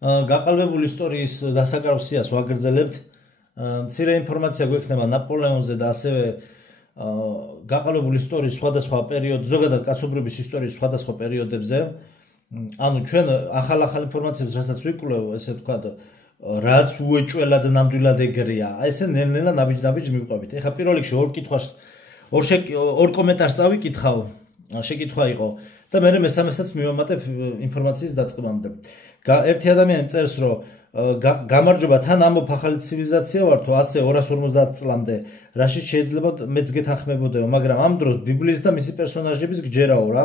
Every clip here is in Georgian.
გაყალბებული ისტორიის დასაკავსიას ვაგრძელებთ. მცირე ინფორმაცია გვექნება ნაპოლეონზე და ასევე გაყალბებული ისტორიის სხვადასხვა პერიოდ, ზოგადად კაცობრიობის ისტორიის სხვადასხვა პერიოდებზე. ანუ ჩვენ ახალ ინფორმაციებს რასაც ვიკვლევ, ესე ვთქვათ, რაც უეჭველად ნამდვილად ეგრეა. ესე ნელ-ნელა ნაბიჯ-ნაბიჯ მივყვებით. ეხლა პირველ რიგში ორ კომენტარს წავიკითხავ, შეკითხვა იყო და მე მესამესაც მივამატებ ინფორმაციის დაწყებამდე. ერთი ადამიანი წერს, რომ გამარჯობა, თან ამბობ ახალი ცივილიზაცია ვართო, ასე 250 წლამდე, რაშიც შეიძლება მეც გეთანხმებოდაო, მაგრამ ამ დროს ბიბლიის და მისი პერსონაჟების გჯერაო რა,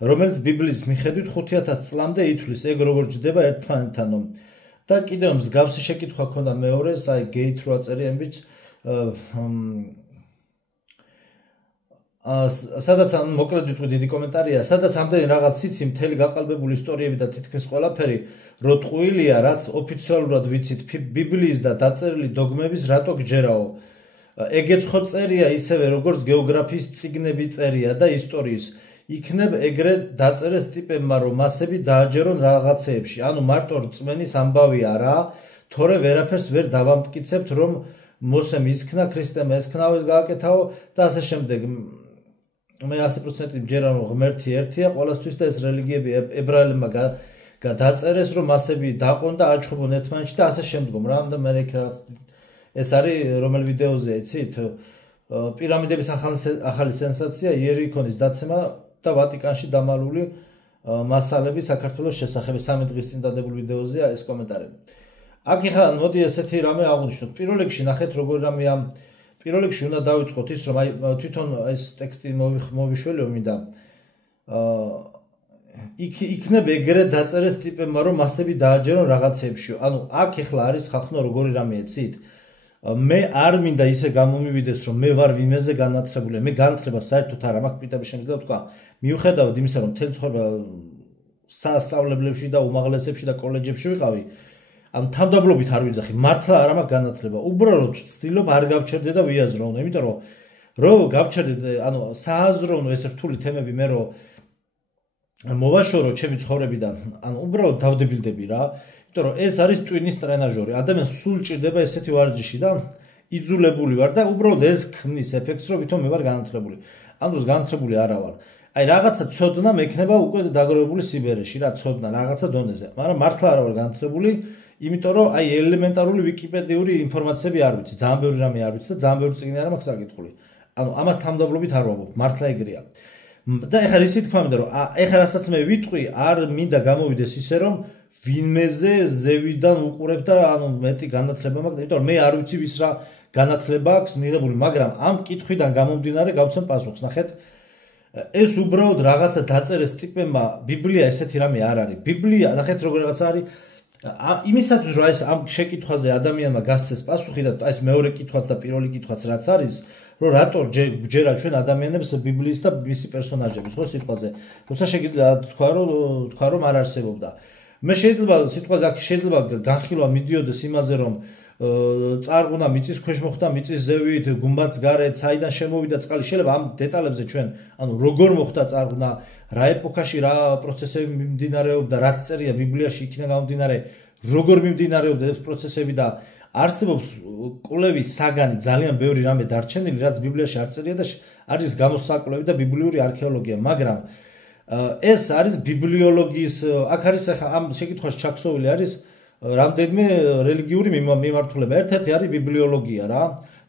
რომელიც ბიბლიის მიხედვით 5000 წლამდე ითვლის, ეგ როგორ ჯდება ერთმანეთთანო. და კიდევ მსგავსი შეკითხვა ქონდა მეორეს, აი გეით რო აწერია ამბიც, სადაც მოკლედ ვიტყვი დიდი კომენტარია, სადაც ამდენი რაღაც იცი მთელი გაყალბებული ისტორიები და თითქმის ყველაფერი რო ტყუილია, რაც ოფიციალურად ვიცით ბიბლიის და დაწერილი დოგმების რატო გჯერაო. ეგეც ხო წერია ისევე როგორც გეოგრაფიის წიგნები წერია და ისტორიის. იქნებ ეგრე დაწერეს ტიპებმა, რომ მასები დააჯერონ რაღაცეებში. ანუ მარტო რწმენის ამბავი არა, თორე ვერაფერს ვერ დავამტკიცებთ, რომ მოსემ ისქნა, ქრისტემ ესქნავეს გააკეთაო და ასე შემდეგ. მე 100% მჯერა რომ ღმერთი ერთია, ყველასთვის და ეს რელიგიები ებრაელებმა დაწერეს, რომ მასები დაყონ და აჩხუბონ ერთმანეთში და ასე შემდგომ რა. და მე ეს არის რომელ ვიდეოზე იცით? პირამიდების ახალი სენსაცია, იერიქონის დაცემა და ვატიკანში დამალული მასალები საქართველოს შესახებ. 3 დღის წინ დადებული ვიდეოზეა ეს კომენტარები. აქ ეხლა მოდი ესეთი რამე აღვნიშნოთ. პირველ რიგში ნახეთ როგორ რამეა. პირველ რიგში უნდა დავიწყოთ ის, რომ აი თვითონ ეს ტექსტი მოვიშველი მინდა. იქნებ ეგრე დაწერეს ტიპებმა, რომ მასები დააჯერონ რაღაცეებში. ანუ აქ ეხლა არის ხალხო როგორი რამე ეცით. მე არ მინდა ისე გამომივიდეს, რომ მე ვარ ვიმეზე განათლებული. მე განათლება საერთოდ არ მაქვს, პირდაპირ შემიძლია ვთქვა. მიუხედავად იმისა, რომ მთელი ცხოვრება სასწავლებლებში და უმაღლესებში და კოლეჯებში ვიყავი, ანუ თავდაბლობით არ ვიძახი, მართლა არ მაქვს განათლება. უბრალოდ ვცდილობ არ გავჩერდე და ვიაზროვნე, იმიტომ რომ გავჩერდე, ანუ სააზროვნო ეს რთული თემები მე რომ მოვაშორო ჩემი ცხოვრებიდან, ანუ უბრალოდ დავდებილდები რა. იმიტომ რომ ეს არის ტვინის ტრენაჟორი. ადამიანს სულ ჭირდება ესეთი ვარჯიში და იძულებული ვარ და უბრალოდ ეს ქმნის ეფექტს, რომ ვითომ მე ვარ განათლებული. ამ დროს განათლებული არა ვარ. აი რაღაცა ცოდნა მექნება უკვე დაგროვებული სიბერეში რა, ცოდნა რაღაცა დონეზე. მაგრამ მართლა არა ვარ განათლებული, იმიტომ რომ აი ელემენტარული ვიკიპედიური ინფორმაციები არ ვიცი, ძალიან ბევრი რამე არ ვიცი და ძალიან ბევრი წიგნი არ მაქვს საკითხული. ანუ ამას თავდაბლობით არ ვამბობ, მართლა ეგრეა. და ეხლა ისი თქვა მინდა რომ ეხლა რასაც მე ვიტყვი, არ მინდა გამოვიდეს ისე რომ ვინმეზე ზევიდან უყურებ და ანუ მეტი განათლება მაქვს, იმიტომ რომ მე არ ვიცი ვის რა განათლება აქვს მიღებული, მაგრამ ამ კითხვიდან გამომდინარე გავცემ პასუხს. ნახეთ, ეს უბრალოდ რაღაცა დაწერეს ტიპებმა, ბიბლია ესეთი რამე არ არის. ბიბლია, ნახეთ როგორ რაღაცა არის. იმისათვის რომ ეს ამ შეკითხვაზე ადამიანმა გასცეს პასუხი და ეს მეორე კითხვაც და პირველი კითხვაც რაც არის, რომ რატო ჯერა ჩვენ ადამიანებს ბიბლიის და მისი პერსონაჟების ხო სიტყვაზე. თუმცა შეიძლება თქვა რომ არ არსებობდა. მე შეიძლება სიტყვაზე აქ შეიძლება განხილვა მიდიოდეს იმაზე რომ წარღუნა მიწის ქვეშ მოხდა მიწის ზევით გუმბათს გარეთ საიდან შემოვიდა წყალი შეიძლება ამ დეტალებზე ჩვენ ანუ როგორ მოხდა წარღუნა რა ეპოქაში რა პროცესები მიმდინარეობდა რაც წერია ბიბლიაში იქიდან გამომდინარე როგორ მიმდინარეობდა ეს პროცესები და არსებობს კვლევის საგანი ძალიან ბევრი რამე დარჩენილი რაც ბიბლიაში არ წერია და არის გამოსაკლები და ბიბლიური არქეოლოგია მაგრამ ეს არის ბიბლიოლოგიის აქ არის ახლა ამ შეკითხვაში ჩაქსოვილი არის რამდენიმე რელიგიური მიმართულება ერთ-ერთი არის ბიბლიოლოგია რა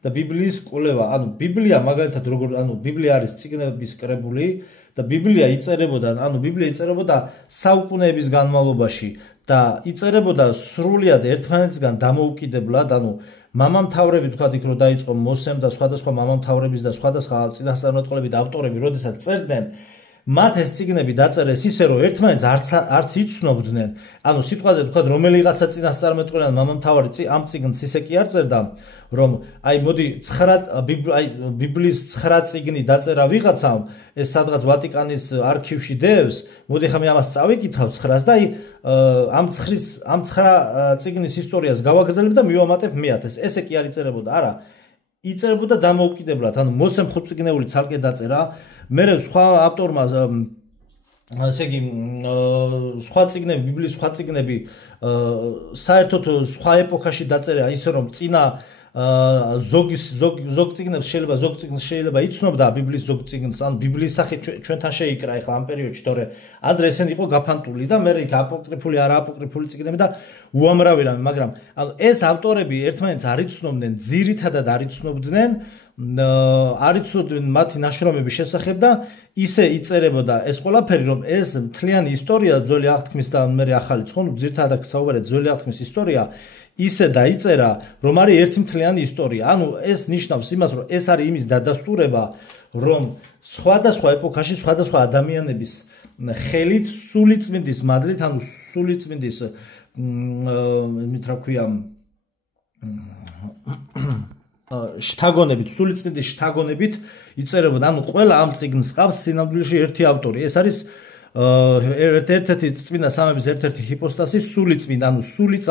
და ბიბლიის კვლევა ანუ ბიბლია მაგალითად როგორ ანუ ბიბლია არის წიგნების კრებული და ბიბლია იწერებოდა საუკუნეების განმავლობაში და იწერებოდა სრულიად ერთმანეთისგან დამოუკიდებლად ანუ მამამთავრები თქვათ იქ რომ დაიწყო მოსემ და სხვადასხვა მამამთავრების და სხვადასხვა წინასწარმეტყველები და ავტორები როდესაც წერდნენ მათ ეს წიგნები დაწერეს ისე რომ ერთმანეთს არც იცნობდნენ ანუ სიტყვაზე თქვათ რომელიღაცა წინასწარმეტყველთან მამამთავარი ამ წიგნს ისე კი არ წერდა რომ აი მოდი 9 ბიბლიის 9 წიგნი დაწერა ვიღაცამ ეს სადღაც ვატიკანის არქივში დევს მოდი ხა მე ამას წავიკითხავ 9-ს და აი ამ 9 წიგნის ისტორიას გავაგრძელებ და მივამატებ მე-1000 ესე კი არ იწერებოდა არა იწერებოდა დამოუკიდებლად ანუ მოსემ 5 წიგნეული ცალკე დაწერა მე სხვა ავტორმა ასე იგი სხვა წიგნები, ბიბლიის სხვა წიგნები საერთოდ სხვა ეპოქაში დაწერა ისე რომ წინა ზოგ წიგნებს შეიძლება იცნობდა ბიბლიის ზოგ წიგნს, ან ბიბლიის სახით ჩვენთან შეიკრა ეხლა ამ პერიოდში, თორე ადრე ესენი იყო გაფანტული და მე იქ აპოკრიფული, არააპოკრიფული წიგნები და უამრავი რამე, მაგრამ ანუ ეს ავტორები ერთმანეთს არ იცნობდნენ, ძირითადად არ იცნობდნენ მათი ნაშრომების შესახებ და ისე იწერებოდა ეს ყველაფერი, რომ ეს მთლიანი ისტორია, ძველი აღთქმის და მე ახალი ცხონუ, ძირითადად საუბარია ძველი აღთქმის ისტორია, ისე დაიწერა, რომ არის ერთი მთლიანი ისტორია. ანუ ეს ნიშნავს იმას, რომ ეს არის იმის დადასტურება, რომ სხვადასხვა ეპოქაში სხვადასხვა ადამიანების ხელით სულიწმინდის მადლით, ანუ სულიწმინდის იმით რა ქვია შთაგონებით, სულიწმინდის შთაგონებით იწერებოდა. ანუ ყველა ამ წიგნს ყავს სინამდვილეში ერთი ავტორი. ეს არის ერთ-ერთი წმინდა სამების ერთ-ერთი ჰიპოსტასი სულიწმინდა,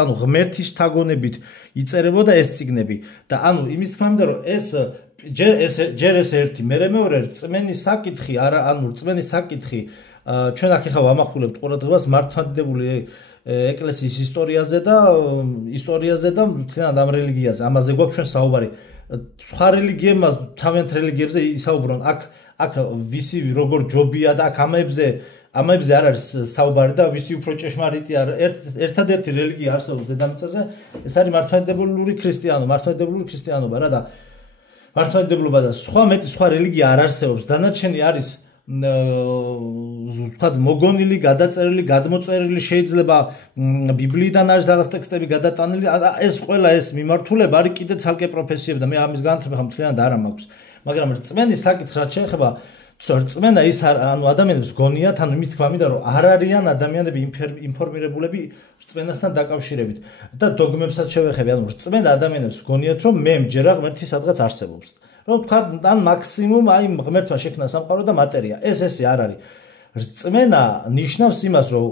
ანუ ღმერთის შთაგონებით იწერებოდა ეს წიგნები. და ანუ იმის თქმა მინდა, რომ ეს ჯერ ეს ერთი, მერე მეორე რწმენის საკითხი, რწმენის საკითხი ჩვენ აქ ახლა ვამახვილებთ ყურადღებას მართლმადიდებელი ეკლესიის ისტორიაზე და მთლიანად ამ რელიგიაზე. ამაზე გვაქვს ჩვენ საუბარი. სხვა რელიგიებმა თავიანთ რელიგიებზე ისაუბრონ. აქ ვისი როგორ ჯობია და აქ ამებზე არ არის საუბარი და ვისი უფრო ჭეშმარიტია. ერთადერთი რელიგია არსებობს დედამიწაზე, ეს არის მართლმადიდებლური ქრისტიანობა რა და მართლმადიდებლობა და სხვა რელიგია არ არსებობს. დანარჩენი არის ვთქვათ მოგონილი, გადაწერილი, გადმოწერილი, შეიძლება ბიბლიიდან არის რაღაც ტექსტები გადატანილი. ეს ყველა ეს მიმართულება არის კიდე ცალკე პროფესიები და მე ამის განათლება ხომ მთლიანად არ მაქვს. მაგრამ რწმენის საკითხს რაც შეეხება რწმენა ის ადამიანებს გონიათ, იმის თქმა მინდა, რომ არ არიან ადამიანები ინფორმირებულები რწმენასთან დაკავშირებით და დოგმებსაც შევეხები. რწმენა ადამიანებს გონიათ, რომ მე მჯერა ღმერთი სადღაც არსებობს. რომ თქვა, ან მაქსიმუმ ღმერთმა შექმნა სამყარო და მატერია. ეს არ არის. რწმენა ნიშნავს იმას, რომ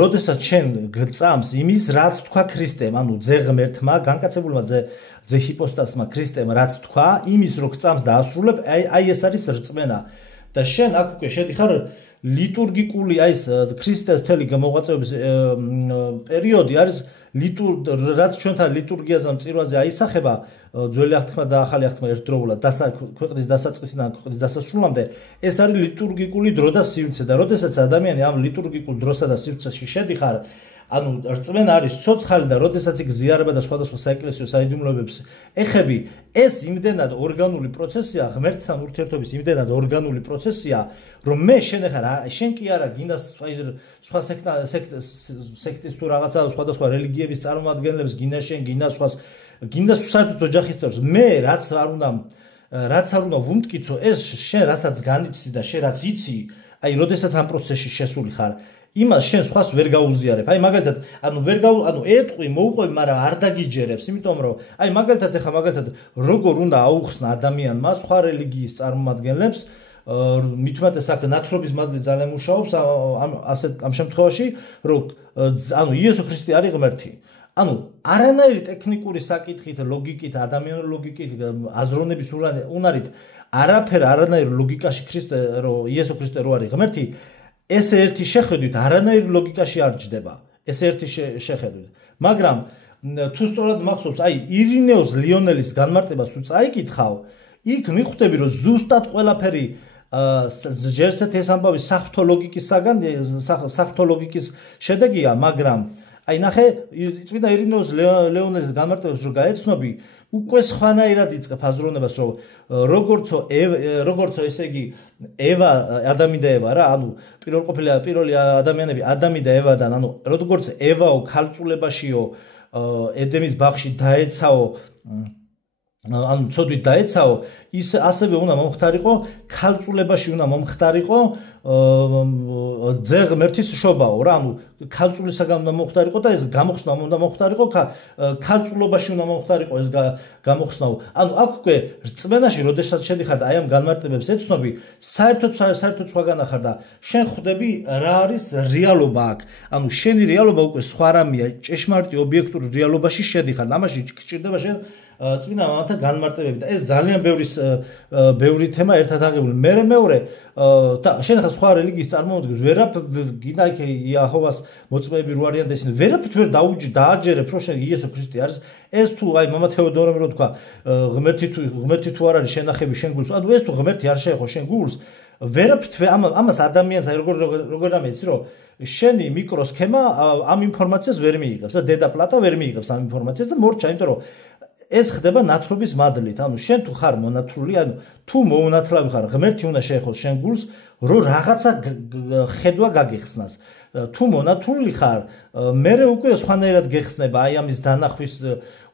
როდესაც შენ გწამს იმის, რაც თქვა ქრისტემ, ძე ღმერთმა, განკაცებულმა ძე ჰიპოსტასმა ქრისტემ, რაც თქვა, იმის რო გწამს და ასრულებ, აი ეს არის რწმენა. და შენ აქ უკვე შედიხარ ლიტურგიკული, ეს ქრისტეს მთელი მოღვაწეობის პერიოდი არის რაც ჩვენთან ლიტურგიაზე და მწირვაზე აისახება, ძველი აღთქმა და ახალი აღთქმა ერთდროულად ქვეყნის დასაწყისიდან ქვეყნის დასასრულამდე, ეს არის ლიტურგიკული დრო და სივრცე და როდესაც ადამიანი ამ ლიტურგიკულ დროსა და სივრცეში შედიხარ, რწმენა არის ცოცხალი და როდესაც იქ ზიარება და სხვადასხვა საეკლესიო საიდუმლოებებს ეხები, ეს იმდენად ორგანული პროცესია, ღმერთთან ურთიერთობის იმდენად ორგანული პროცესია, რომ მე შენ კი არა გინდა სხვა სექტის თუ რაღაცა სხვადასხვა რელიგიების წარმომადგენლებს, გინდა სხვას, გინდა საერთოდ ოჯახის წევრს, მე რაც არ უნდა ვუმტკიცო, ეს შენ რასაც განიცდი და შენ რაც იცი, აი როდესაც ამ პროცესში შესული ხარ, იმას შენ სხვას ვერ გაუზიარებ. აი მაგალითად, ეტყვი, მოუყვები, მაგრამ არ დაგიჯერებს, იმიტომ რომ აი მაგალითად როგორ უნდა აუხსნა ადამიანმა სხვა რელიგიის წარმომადგენლებს, მithumetes აქ ნათხრობის მადლი ძალიან მუშაობს ამ შემთხვევაში, რომ იესო ქრისტე არის ღმერთი. არანაირი ტექნიკური საკითხით, ლოგიკით, ადამიანური ლოგიკით, აზროვნების უნარით, არანაირ ლოგიკაში იესო ქრისტე რო არის ღმერთი, ეს ერთი შეხედვით არანაირ ლოგიკაში არ ჯდება. ეს ერთი შეხედვით. მაგრამ თუ სწორად მახსოვს, აი ირინეოს ლიონელის განმარტებას თუ წაიკითხავ, იქ მიხვდები, რომ ზუსტად ყველაფერი ჯერსეთ ეს ამბავი საღვთო ლოგიკის შედეგია, მაგრამ აი ნახე, წმინდა ირინეოს ლეონელის განმარტებას რო გაეცნობი, უკვე სხვანაირად იწყებ აზროვნებას, რომ როგორცო ესე იგი ევა, ადამი და ევა რა, პირველი ადამიანები ადამი და ევადან, როგორც ევაო ქალწულებაშიო ედემის ბაღში დაეცაო, ცოდვით დაეცაო, ის ასევე უნდა მომხდარიყო, ქალწულებაში უნდა მომხდარიყო ძე ღმერთის შობაო რა, ქალწულისაგან უნდა მომხდარიყო და ეს გამოხსნა უნდა მომხდარიყო, ქალწულობაში უნდა მომხდარიყო ეს გამოხსნაო. აქ უკვე რწმენაში, როდესაც შედიხარ და აი ამ განმარტებებს ეცნობი, საერთოდ სხვაგანა ხარ და შენ ხვდები რა არის რეალობა აქ. შენი რეალობა უკვე სხვა რამეა, ჭეშმარიტი ობიექტური რეალობაში შედიხარ. ამაში გჭირდება შენ წმინდა მამათა განმარტებები და ეს ძალიან ბევრი თემა ერთად აღებული. მეორე და შენ ხა სხვა რელიგიის წარმოადგენს გინდა იქ იაჰოვას მოწმეები რო არიან და ისინი ვერაფრით ვერ დააჯერებ რომ შენ იესო ქრისტე არის ეს თუ აი მამა თეოდორემ რო თქვა ღმერთი თუ არ არის შენახები შენ გულს ანუ ეს თუ ღმერთი არ შეეხო შენ გულს ვერაფრით ამას ადამიანს აი როგორ ამეცი რომ შენი მიკროსქემა ამ ინფორმაციას ვერ მიიღებს და დედა პლატა ვერ მიიღებს ამ ინფორმაციას და მორჩა იმიტომ რომ ეს ხდება ნათლობის მადლით ანუ შენ თუ ხარ მონათლული ანუ თუ მოუნათლავი ხარ ღმერთი უნდა შეეხოს შენ გულს რომ რაღაცა ხედვა გაგეხსნას თუ მონათლული ხარ მე უკვე სხვანაირად გეხსნება აი ამის დანახვის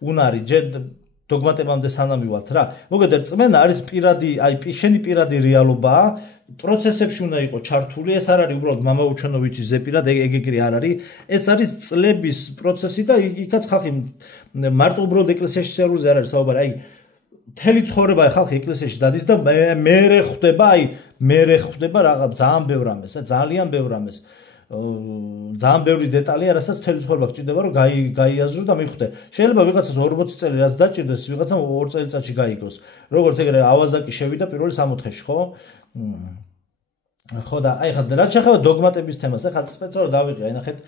უნარი დოგმატებამდე სანამ მივალთ რა მოგეთ წმენა არის პირადი აი შენი პირადი რეალობაა პროცესებში უნდა იყოს ჩართული ეს არ არის უბრალოდ მამა უჩვენო ვიცი ზეპირად ეგ არ არის ეს არის წლების პროცესი და იქაც ხალხი მარტო უბრალოდ ეკლესიაში სერვულზე არ არის საუბარი აი მთელი ცხოვრება ხალხი ეკლესიაში დადის და მე ხვდება რაღაც ძალიან ბევრ ამას ძალიან ბევრ ამას ძალიან ბევრი დეტალია რასაც მთელი ცხოვრება გჭირდება რომ გაიაზრო და მიხვდე შეიძლება ვიღაცას 40 წელი რაც დაჭირდეს ვიღაცამ 2 წელიწადში გაიგოს როგორც ეგრე ავაზაკი შევიდა პირველი 60-ში ხო ხო და აი ხა რაც შეხება დოგმატების თემას ახლა სპეციალურად დავიღე აი ნახეთ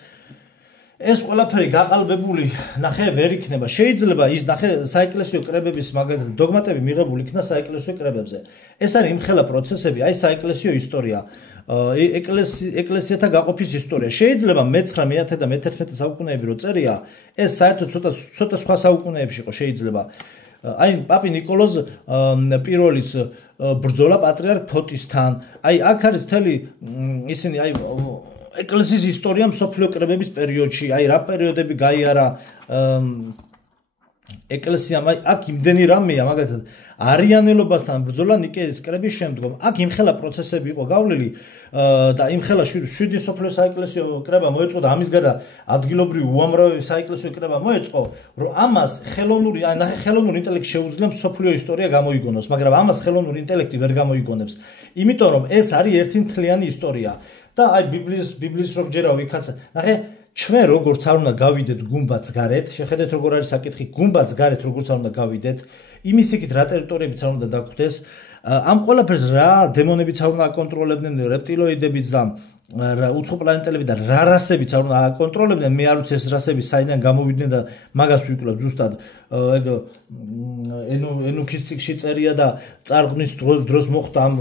ეს ყველაფერი გაყალბებული ნახე ვერ იქნება შეიძლება ის ნახე საეკლესიო კრებების მაგალითად დოგმატები მიღებული იქნა საეკლესიო კრებებზე ეს არის იმხელა პროცესები აი საეკლესიო ისტორია ეკლესიათა გაყოფის ისტორია შეიძლება მე-9 და მე-11 საუკუნეები რო წერია ეს საერთოდ ცოტა სხვა საუკუნეებში იყო შეიძლება აი პაპი ნიკოლოზ პირველის ბრძოლა პატრიარქ ფოტისთან აი აქ არის მთელი ისინი აი ეკლესიის ისტორია მსოფლიო კრებების პერიოდში აი რა პერიოდები გაიარა ეკლესიამ აი აქ იმდენი რამეა მაგალითად არიანელობასთან ბრძოლა ნიკეის კრების შემდგომ აქ იმხელა პროცესები იყო გავლილი და იმხელა 7 სოფლიო საეკლესიო კრება მოეწყო და ამის გარდა ადგილობრივი უამრავი საეკლესიო კრება მოეწყო რომ ამას ხელოვნური აი ნახე ხელოვნური ინტელექტი შეუძლია სოფლიო ისტორია გამოიგონოს მაგრამ ამას ხელოვნური ინტელექტი ვერ გამოიგონებს იმიტომ რომ ეს არის ერთი მთლიანი ისტორია და აი ბიბლიის რო გჯერავ იქაც ნახე ჩვენ როგორც არ უნდა გავიდეთ გუმბათს გარეთ შეხედეთ როგორ არის საკითხი გუმბათს გარეთ როგორც არ უნდა გავიდეთ იმის იქით რა ტერიტორიებიც არ უნდა დაგხვდეს ამ ყველაფერს რა დემონებიც არ უნდა აკონტროლებდნენ რეპტილოიდებიც და უცხო პლანეტელები და რა რასებიც არ უნდა აკონტროლებდნენ მე არ ვიცი ეს რასები საიდან გამოვიდნენ და მაგას ვიკვლევ ზუსტად ეგ ენუქის წიგნში წერია და წარღვნის დროს მოხდა ამ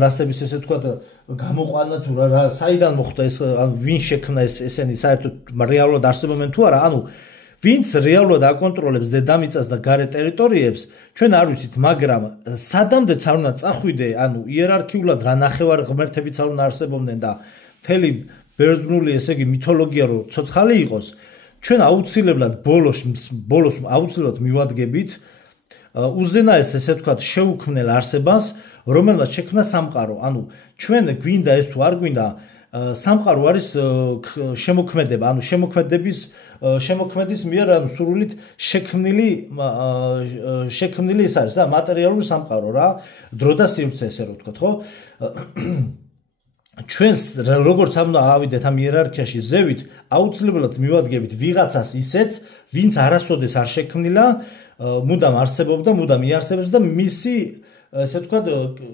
რასების ესე ვთქვათ გამოყვანა თუ რა საიდან მოხდა ეს ვინ შექმნა ესენი საერთოდ რეალურად არსებობენ თუ არა ანუ ვინც რეალურად აკონტროლებს დედამიწას და გარე ტერიტორიებს ჩვენ არ ვიცით მაგრამ სადამდეც არ უნდა წახვიდე ანუ იერარქიულად რა ნახევარ ღმერთებიც არ უნდა არსებობდნენ და მთელი ბერძნული ესე იგი მითოლოგია რო ცოცხალი იყოს ჩვენ აუცილებლად ბოლოს აუცილებლად მივადგებით უზენაეს ესე ვთქვათ შეუქმნელ არსებას რომელმაც შექმნა სამყარო ანუ ჩვენ გვინდა ეს თუ არ გვინდა სამყარო არის შემოქმედება ანუ შემოქმედის მიერ ანუ სრულით შექმნილი ის არის რა მატერიალური სამყარო რა დრო და სივრცე ესე რო ვთქვათ ხო ჩვენს როგორც არ უნდა ავიდეთ ამ იერარქიაში ზევით აუცილებლად მივადგებით ვიღაცას ისეც ვინც არასოდეს არ შექმნილა მუდამ არსებობდა მუდამ იარსებებს და მისი ესე ვთქვათ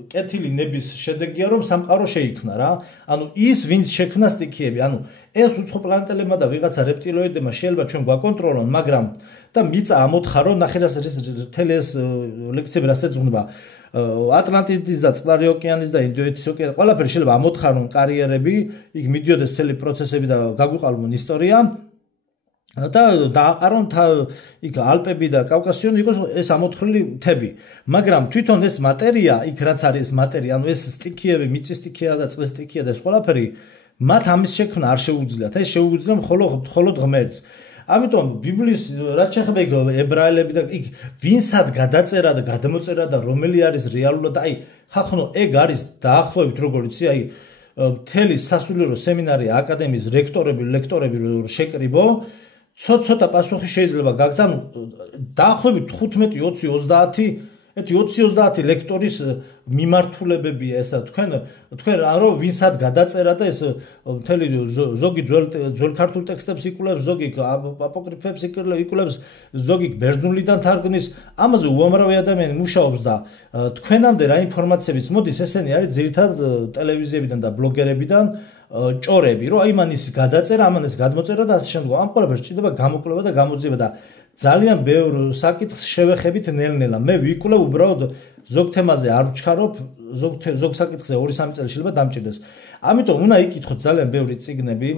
კეთილი ნების შედეგია რომ სამყარო შეიქმნა რა ანუ ის ვინც შექმნა სტიქიები ანუ ეს უცხო პლანეტელებმა და ვიღაცა რეპტილოიდებმა შეიძლება ჩვენ გვაკონტროლონ მაგრამ და მიწა ამოთხარო ნახე რა მთელი ეს ლექციები რასაც ზღნება ატლანტიდის და წყნარი ოკეანის და ინდოეთის ოკეანის ყველაფერი შეიძლება ამოთხარონ კარიერები იქ მიდიოდეს მთელი პროცესები და გაგვიყალბონ ისტორია და დააყარონ იქ ალპები და კავკასიონი იყოს ეს ამოთხრილი მთები მაგრამ თვითონ ეს მატერია იქ რაც არის ეს მატერია ანუ ეს სტიქიები მიწის სტიქია და წყლის სტიქია და ეს ყველაფერი მათ ამის შექმნა არ შეუძლიათ ეს შეუძლია მხოლოდ ღმერთს ამიტომ ბიბლიის რაც შეეხება იქ ებრაელები და იქ ვინსად გადაწერა და გადმოწერა და რომელი არის რეალურად აი ხახნო ეგ არის დაახლოებით როგორ იცი აი მთელი სასულიერო სემინარია აკადემიის ლექტორები შეკრიბო ცოტა პასუხი შეიძლება გაგზავნო დაახლოებით 15 20 30 ეთი 20-30 ლექტორის მიმართულებებია ესა თქვენ რომ ვინსად გადაწერა და ეს მთელი ზოგი ძველ ქართულ ტექსტებს იკვლევს, ზოგი აპოკრიფებს იკვლევს, ზოგი ბერძნულიდან თარგმნის, ამაზე უამრავი ადამიანი მუშაობს და თქვენამდე რა ინფორმაციებიც მოდის, ესენი არის ძირითადად ტელევიზიებიდან და ბლოგერებიდან ჭორები, რომ აი მან ის გადაწერა, ამან ეს გადმოწერა და ასე შემდგომ. ამ ყველაფერს ჭირდება გამოკვლევა და გამოძიება და ძალიან ბევრ საკითხს შევეხებით ნელ-ნელა. მე ვიკვლევ უბრალოდ ზოგ თემაზე არ ვჩქარობ, ზოგ საკითხზე 2-3 წელი შეიძლება დამჭირდეს. ამიტომ უნდა იკითხოთ ძალიან ბევრი წიგნები,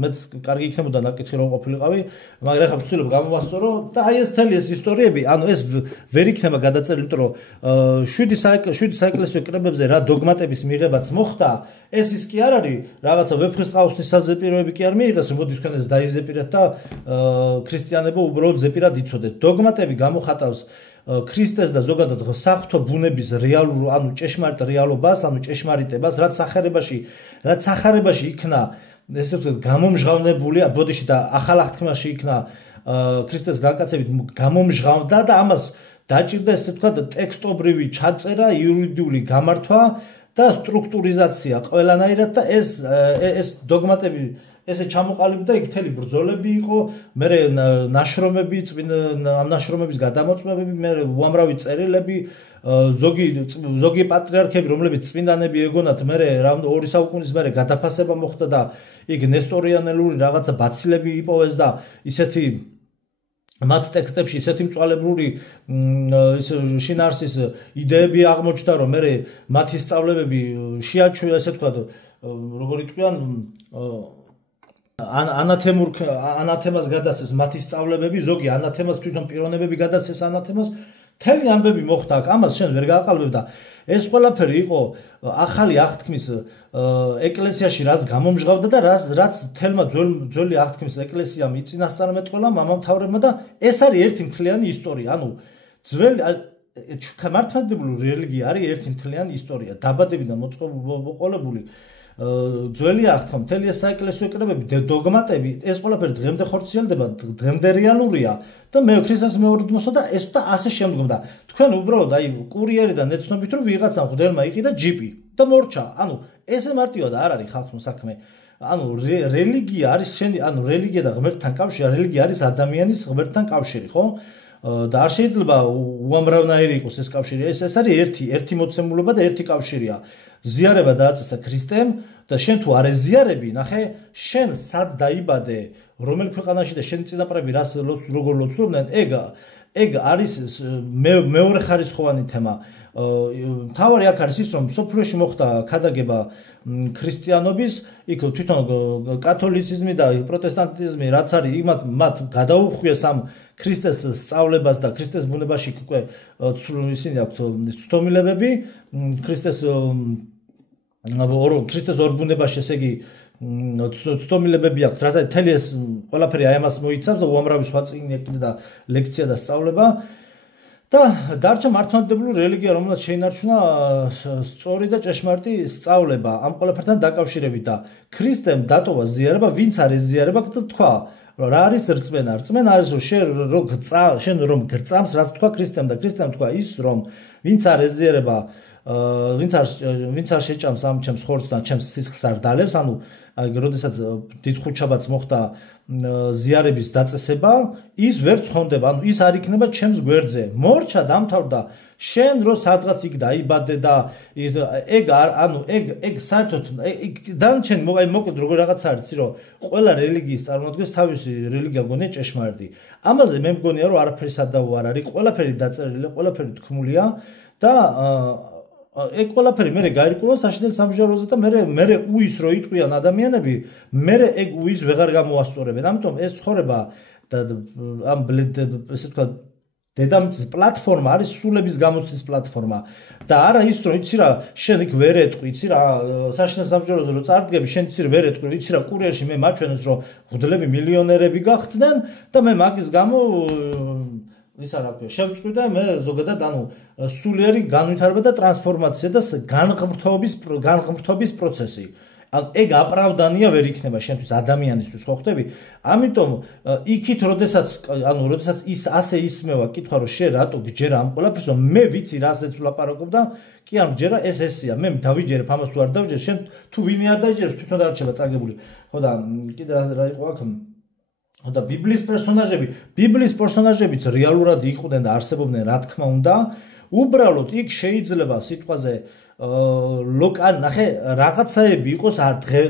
მეც კარგი იქნებოდა ნაკითხი რომ ყოფილიყავი, მაგრამ ახლა ვცდილობ გამოვასწორო და აი ეს თელი ეს ისტორიები, ანუ ეს ვერ იქნება გადაწერილი, იმიტომ რომ 7 საეკლესიო კრებებზე რა დოგმატების მიღებაც მოხდა, ეს ის კი არ არის, რაღაცა ვეფხისტყაოსნის საზეპიროები კი არ მიიღეს, რომ მოდი თქვენ ეს დაიზეპირეთ და ქრისტიანებო უბრალოდ ზეპირად იცოდეთ. დოგმატები გამოხატავს ქრისტეს და ზოგადად საღვთო ბუნების რეალურ, ანუ ჭეშმარიტ რეალობას, ანუ ჭეშმარიტებას, რაც სახარებაში იქნა, ესე ვთქვათ, გამომჟღავნებული, ბოდიში და ახალ აღთქმაში იქნა ქრისტეს განკაცებით გამომჟღავნდა და ამას დაჭირდა, ესე ვთქვათ, ტექსტობრივი ჩაწერა, იურიდიული გამართვა და სტრუქტურიზაცია ყველანაირად და ეს დოგმატები ესე ჩამოყალიბდა, იქ მთელი ბრძოლები იყო, მერე ნაშრომები, ამ ნაშრომების გადამოწმებები, მერე უამრავი წერილები, ზოგი პატრიარქები, რომლებიც წმინდანები ეგონათ, მერე 2 საუკუნის მერე გადაფასება მოხდა და იქ ნესტორიანელური რაღაცა ბაცილები იპოვეს და ისეთი მათ ტექსტებში ისეთი მწვალებლური შინაარსის იდეები აღმოჩნდა, რომ მერე მათი სწავლებები შეაჩვია, ესე ვთქვათ, როგორ იტყვიან, ანათემას გადასცეს მათი სწავლებები, ზოგი ანათემას თვითონ პიროვნებები გადასცეს ანათემას, მთელი ამბები მოხდა აქ, ამას შენ ვერ გააყალბებ და ეს ყველაფერი იყო ახალი აღთქმის ეკლესიაში რაც გამომჟღავდა და რაც თელმა ძველი აღთქმის ეკლესიამ იწინასწარმეტყველა მამამთავრებმა და ეს არის ერთი მთლიანი ისტორია, ანუ ძველი მართლმადიდებლური რელიგია არის ერთი მთლიანი ისტორია, დაბადებიდან მოყოლებული ძველი აღთქმა, მთელი ეს საეკლესიო კრებები, დოგმატები, ეს ყველაფერი დღემდე ხორციელდება, დღემდე რეალურია და მე ქრისტეს მეორედ მოსვა და ეს და ასე შემდგომ და თქვენ უბრალოდ აი კურიერიდან ეცნობით რომ ვიღაცამ ღმერთმა იყიდა ჯიპი და მორჩა. ანუ ესე მარტივად არ არის ხალხურ საქმე. ანუ რელიგია არის შენი, ანუ რელიგია და ღმერთთან კავშირი, რელიგია არის ადამიანის ღმერთთან კავშირი, ხო? და არ შეიძლება უამრავნაირი იყოს ეს კავშირი. ეს არის ერთი მოცემულობა და ერთი კავშირია. ზიარება დააწესა ქრისტემ და შენ თუ არ ეზიარები, ნახე, შენ სად დაიბადე, რომელ ქვეყანაში და შენი წინაპრები როგორ ლოცულობდნენ, ეგ არის მეორე ხარისხოვანი თემა. მთავარი აქ არის ის, რომ სოფლიოში მოხდა ქადაგება ქრისტიანობის, იქ თვითონ კათოლიციზმი და პროტესტანტიზმი რაც არის, მათ გადაუხვიეს ამ ქრისტეს სწავლებას და ქრისტეს ბუნებაში უკვე ისინი აქვთ ცდომილებები, ქრისტეს ორ ბუნებაში, ესე იგი ცდომილებები აქვს, რაც არის მთელი ეს ყველაფერი აი ამას მოიცავს და უამრავი სხვა წიგნი ეკიდა და ლექცია და სწავლება და დარჩა მართლმადიდებლური რელიგია, რომელსაც შეინარჩუნა სწორი და ჭეშმარიტი სწავლება ამ ყველაფერთან დაკავშირებით და ქრისტემ დატოვა ზიარება, ვინც არის ზიარება და თქვა რა არის რწმენა? რწმენა არის რომ შენ რომ გრწამს, რაც თქვა ქრისტემ და ქრისტემ თქვა ის, რომ ვინც არ ეზიარება, ვინც არ შეჭამს ამ ჩემს ხორცს და ჩემს სისხლს არ დალევს, ანუ როდესაც დიდ ხუთშაბათს მოხდა ზიარების დაწესება, ის ვერ ცხონდება, ანუ ის არ იქნება ჩემს გვერდზე. მორჩა დამთავრდა, შენ რო სადღაც იქ დაიბადე და ეგ საერთოდ დანარჩენი მოკლედ როგორ რაღაც არის, რომ ყველა რელიგიის წარმოადგენს თავისი რელიგია გონია ჭეშმარიტი. ამაზე მე მგონია რომ არაფერი სადავო არ არის, ყველაფერი დაწერილია, ყველაფერი თქმულია და ეგ ყველაფერი მერე გაირკვევა საშინელ სამსჯავროზე და მერე უის რო იტყვიან ადამიანები, მერე ეგ უის ვეღარ გამოასწორებენ. ამიტომ ეს ცხოვრება და ამ ესე ვთქვათ დედამიწის პლატფორმა არის სულების გამოცდის პლატფორმა და არა ის რომ იცი რა შენ იქ ვერ ეტყვი, იცი რა საშინელ სამსჯავროზე რო წარდგები, შენ იცი რა ვერ ეტყვი, იცი რა კურიერში მე მაჩვენეს რომ ღუდლები მილიონერები გახდნენ და მე მაგის გამო ისა რა ქვია, შევწყვი და მე ზოგადად ანუ სულიერი განვითარება და ტრანსფორმაცია და განღმრთობის პროცესი. ანუ ეგ აპრავდანია ვერ იქნება შენთვის ადამიანისთვის, ხო ხდები? ამიტომ იქით როდესაც ის ასე ისმევა კითხვა, რომ შენ რატო გჯერა ამ ყველაფერს, რომ მე ვიცი რასაც ვლაპარაკობ და კი არ მჯერა, ეს ესია, მე დავიჯერებ ამას თუ არ დავიჯერებ, შენ თუ ვინმე არ დაიჯერებს, თვითონ არ რჩება წაგებული. ხო და კიდე რა იყო აქ? და ბიბლიის პერსონაჟებიც რეალურად იყვნენ და არსებობდნენ, რა თქმა უნდა. უბრალოდ იქ შეიძლება სიტყვაზე ნახე რაღაცაები იყოს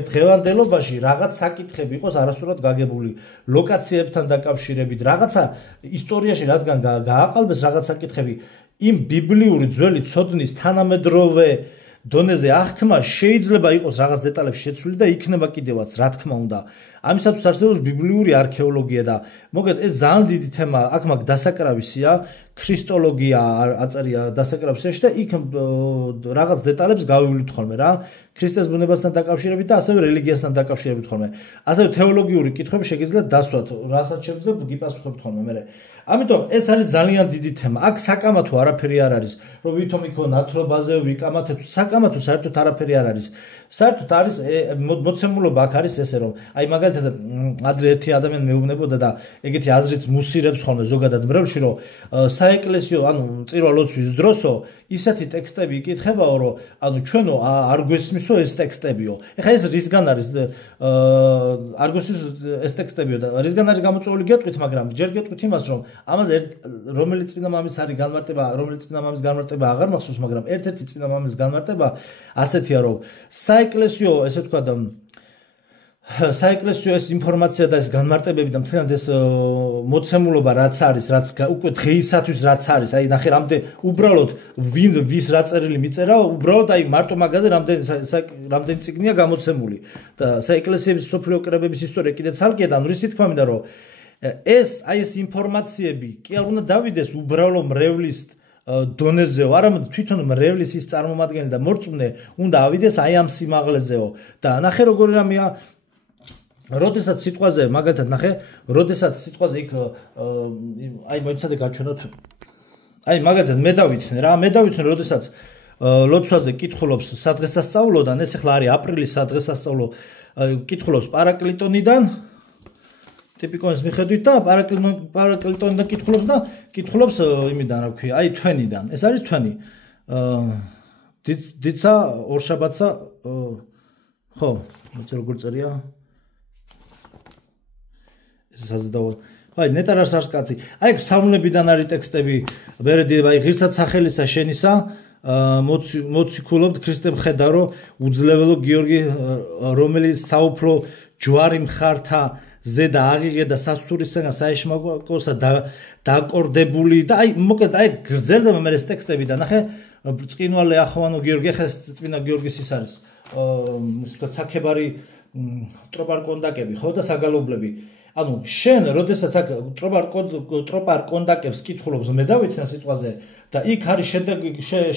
დღევანდელობაში, რაღაც საკითხები იყოს არასწორად გაგებული ლოკაციებთან დაკავშირებით, რაღაცა ისტორიაში რადგან გააყალბეს რაღაც საკითხები, იმ ბიბლიური ძველი ცოდნის თანამედროვე დონეზე აღქმა შეიძლება იყოს რაღაც დეტალებში შეცვლილი და იქნება კიდევაც, რა თქმა უნდა. ამისათვის არსებობს ბიბლიური არქეოლოგია და მოგეთ ეს ძალიან დიდი თემა, აქ მაგ დასაკრავისია, ქრისტოლოგია აწერია დასაკრავისიაში და იქ რაღაც დეტალებს გავივლით ხოლმე რა, ქრისტეს ბუნებასთან დაკავშირებით და ასევე რელიგიასთან დაკავშირებით ხოლმე. ასევე თეოლოგიური კითხვები შეგიძლიათ დასვათ, რასაც შეგვიძლია გიპასუხებთ ხოლმე მე. ამიტომ ეს არის ძალიან დიდი თემა. აქ საკამათო არაფერი არ არის, რომ ვითომ იქ ნათლობაზე ვიკამათებთ, საკამათო საერთოდ არაფერი არ არის. საერთოდ არის მოცემულობა აქ არის ესე რომ აი მაგალითად ადრე ერთი ადამიანი მეუბნებოდა და ეგეთი აზრიც მუსირებს ხოლმე ზოგადად მრევლში რომ საეკლესიო ანუ წირვა ლოცვის დროსო ისეთი ტექსტები იკითხებაო რომ ანუ ჩვენო არ გვესმისო ეს ტექსტებიო. ეხლა ეს რისგან არის არ გვესმის ეს ტექსტებიო და რისგან არის გამოწვეული გეტყვით, მაგრამ ჯერ გეტყვით იმას რომ ამაზე რომელიც წმინდა მამის არის განმარტება, რომელიც წმინდა მამის განმარტება აღარ მახსოვს, მაგრამ ერთ-ერთი წმინდა მამის განმარტება ასეთია რომ საეკლესიო ესე თქვა და საეკლესიო ეს ინფორმაცია და ეს განმარტებები და მთლიანად ეს მოცემულობა რაც არის, რაც უკვე დღეისათვის რაც არის, აი ნახე რამდენ უბრალოდ ვის რა წერილი მიწერა, უბრალოდ აი მარტო მაგაზე რამდენი წიგნია გამოცემული და საეკლესიების სოფლიო კრებების ისტორია კიდე ცალკეა და ანუ რისი თქმა მინდა რომ ეს ინფორმაციები კი არ უნდა დავიდეს უბრალო მრევლის დონეზეო, არამედ თვითონ მრევლის ის წარმომადგენელი და მორწმუნე უნდა ავიდეს აი ამ სიმაღლეზეო და ნახე როგორი რამეა როდესაც სიტყვაზე მაგალითად ნახე როდესაც სიტყვაზე იქ აი მოიცადე გაჩვენოთ აი მაგალითად მე დავითნე როდესაც ლოცვაზე კითხულობს სადღესასწაულოდან ეს ახლა არის აპრილის სადღესასწაულო კითხულობს პარაკლიტონიდან ტიპიკონის მიხედვით და პარაკლიტონიდან კითხულობს იმიდან რა ვქვია აი თვენიდან ეს არის თვენი დიცა ორშაბათსა ხო მოწე როგორ წერია საზდაო აი ნეტარას არს კაცი აი ფსალმუნებიდან არის ტექსტები ვერედი აი ღირსად სახელისა შენისა მოციქულობთ ქრისტე მხედარო უძლეველო გიორგი რომელიც საუფლო ჯვარი მხართა ზედა აღიღე და სასტურისგან საეშმაკოსა დაკორდებული და აი მოკეთ აი გრძელდება მე ეს ტექსტები და ნახე წკინვალე ახოვანო გიორგი ხა წმინდა გიორგის ის არის ისე ვთქვათ საქებარი ტროპარ კონდაკები ხო და საგალობლები ანუ შენ როდესაც აქ ტროპარ კონდაკებს კითხულობს მე დავითნა სიტყვაზე და იქ არის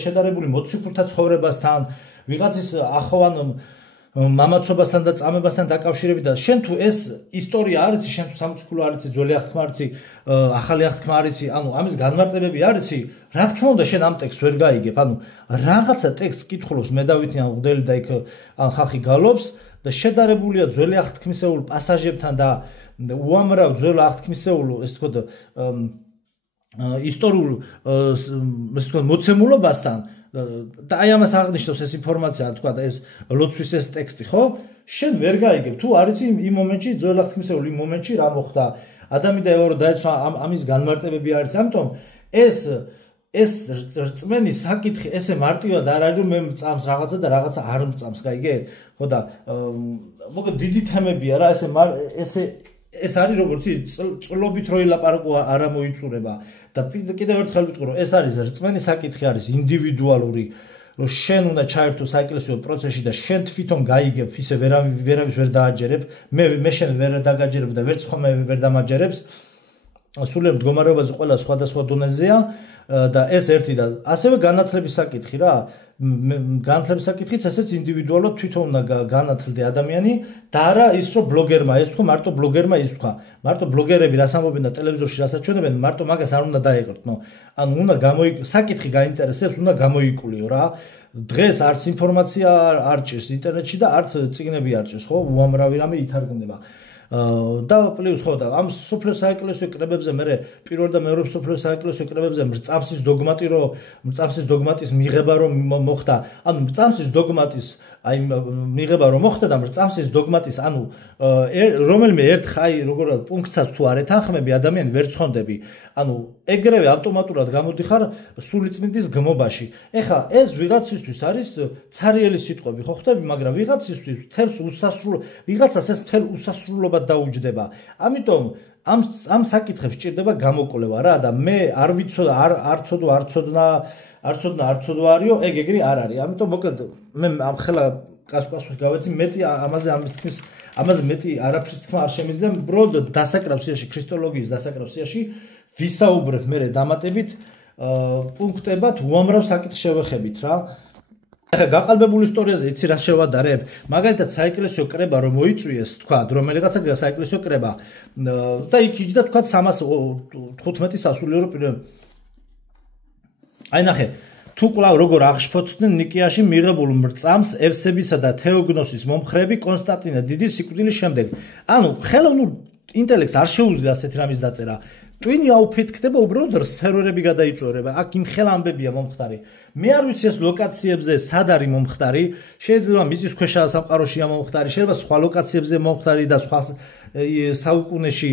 შედარებული მოციქულთა ცხოვრებასთან ვიღაცის ახოვან მამაცობასთან და წამებასთან დაკავშირებით და შენ თუ ეს ისტორია არის შენ თუ სამოციქულო არის ძველი აღთქმა არის ახალი აღთქმა არის ანუ ამის განმარტებები არის რა თქმა უნდა შენ ამ ტექსტს ვერ გაიგებ ანუ რაღაცა ტექსტს კითხულობს მე დავითნი ან მღვდელი და იქ ან ხალხი გალობს და შედარებულია ძველი აღთქმისეულ პასაჟებთან და უამრავ ძველ აღთქმისეულ ეს თქო ისტორიულ ეს თქო მოცემულობასთან და აი ამას აღნიშნავს ეს ინფორმაცია თქვა და ეს ლოცვის ეს ტექსტი ხო შენ ვერ გაიგებ თუ არის იმ მომენტში ძველ აღთქმისეულ იმ მომენტში რა მოხდა ადამი და ევრო დაეცვა ამის განმარტებები არის ამიტომ ეს რწმენის საკითხი ესე მარტივად არ არის რომ მე მწამს რაღაცა და რაღაცა არ მწამს გაიგე ხო და მოგეთ დიდი თემებია რა ესე ეს არის როგორც წლობით რო ილაპარაკო არ მოიწურება და კიდევ ერთხელ ვიტყვი რომ ეს არის რწმენის საკითხი არის ინდივიდუალური რომ შენ უნდა ჩაერთო საეკლესიო პროცესში და შენ თვითონ გაიგებ ისე ვერავის ვერ დააჯერებ მე შენ ვერ დაგაჯერებ და ვერც ხომ ვერ დამაჯერებს სულიერ მდგომარეობაზე ყველა სხვადასხვა დონეზეა და ეს ერთი და ასევე განათლების საკითხი რა განათლების საკითხიც ესეც ინდივიდუალურად თვითონ უნდა განათლდე ადამიანი და არა ის რომ ბლოგერმა ეს თქვა მარტო ბლოგერმა ის თქვა მარტო ბლოგერები რას ამბობენ და ტელევიზორში რას აჩვენებენ მარტო მაგას არ უნდა დაეკროთ ანუ უნდა საკითხი გაინტერესებს უნდა გამოიკულიო რა დღეს არც ინფორმაცია არ ჭირს ინტერნეტში და არც წიგნები არ ჭირს, ხო? უამრავი რამე ითარგმნება. და პლუს ხო და ამ სოფლიო საეკლესიო კრებებზე მე პირველ და მეორე სოფლიო საეკლესიო კრებებზე მრწამსის დოგმატი რომ მრწამსის დოგმატის მიღება რომ მოხდა, ანუ მრწამსის დოგმატის აი მიღება რომ მოხდა და მრწამსის დოგმატის ანუ რომელიმე ერთ ხაი როგორ პუნქტსაც თუ არ ეთანხმები ადამიანი ვერ ცხონდები, ანუ ეგრევე ავტომატურად გამოდიხარ სულიწმინდის გმობაში. ეხლა ეს ვიღაცისთვის არის ცარიელი სიტყვები, ხო ხტები, მაგრამ ვიღაცისთვის თელს უსასრულო ვიღაცას ეს თელ უსასრულობად დაუჯდება. ამიტომ ამ საკითხებს ჭირდება გამოკვლევა რა და მე არ ვიცოდა არ ცოდვარიო, ეგ ეგრე არ არის. ამიტომ მოკლედ მე ამ ხელა პასუხი გავეცი, მეტი ამაზე მეტი არაფრის თქმა არ შემიძლია, უბრალოდ დასაკრავსიაში, ქრისტოლოგიის დასაკრავსიაში ვისაუბრებ მე დამატებით პუნქტებად უამრავ საკითხს შევეხებით რა. ეხლა გაყალბებულ ისტორიაზე იცი რა შევადარებ? მაგალითად საეკლესიო კრება რომ მოიწვიეს, თქვა, რომელიღაცა საეკლესიო კრება და იქ იჯდა თქვა 315 სასულიერო პირი. აი ნახე, თუ კვლავ როგორ აღშფოთდნენ ნიკეაში მიღებულ მრწამს ევსებისა და თეოგნოსის მომხრეები კონსტანტინე დიდის სიკვდილის შემდეგ. ანუ ხელოვნურ ინტელექტს არ შეუძლია ასეთი რამის დაწერა. ტვინი აუფეთქდება უბრალოდ სერვერები გადაიწვევება. აქ იმ ხელ ამბებია მომხდარი. მე არ ვიცი ეს ლოკაციებზე სად არის მომხდარი, შეიძლება მიწისქვეშა სამყაროშია მომხდარი, შეიძლება სხვა ლოკაციებზე მომხდარი და სხვა საუკუნეში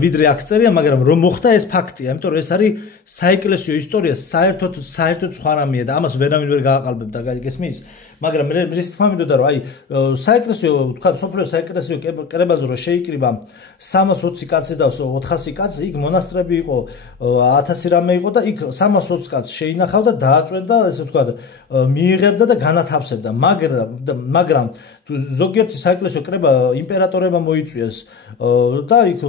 ვიდრე აქ წერია, მაგრამ რომ მოხდა ეს ფაქტია, იმიტომ რომ ეს არის საეკლესიო ისტორია, საერთოდ სხვა რამეა და ამას ვერავინ ვერ გააყალბებდა, გესმის? მაგრამ რის თქმა მინდოდა რომ აი საეკლესიო, თქვა სოფლიო საეკლესიო კრებაზე რომ შეიკრიბა 320 კაცი და 400 კაცი, იქ მონასტრები იყო 1000 რამე იყო და იქ 320 კაცს შეინახავდა, დააწვენდა, ესე ვთქვა, მიიღებდა და განათავსებდა, მაგრამ ზოგიერთი საეკლესიო კრება იმპერატორებმა მოიწვიეს და იქ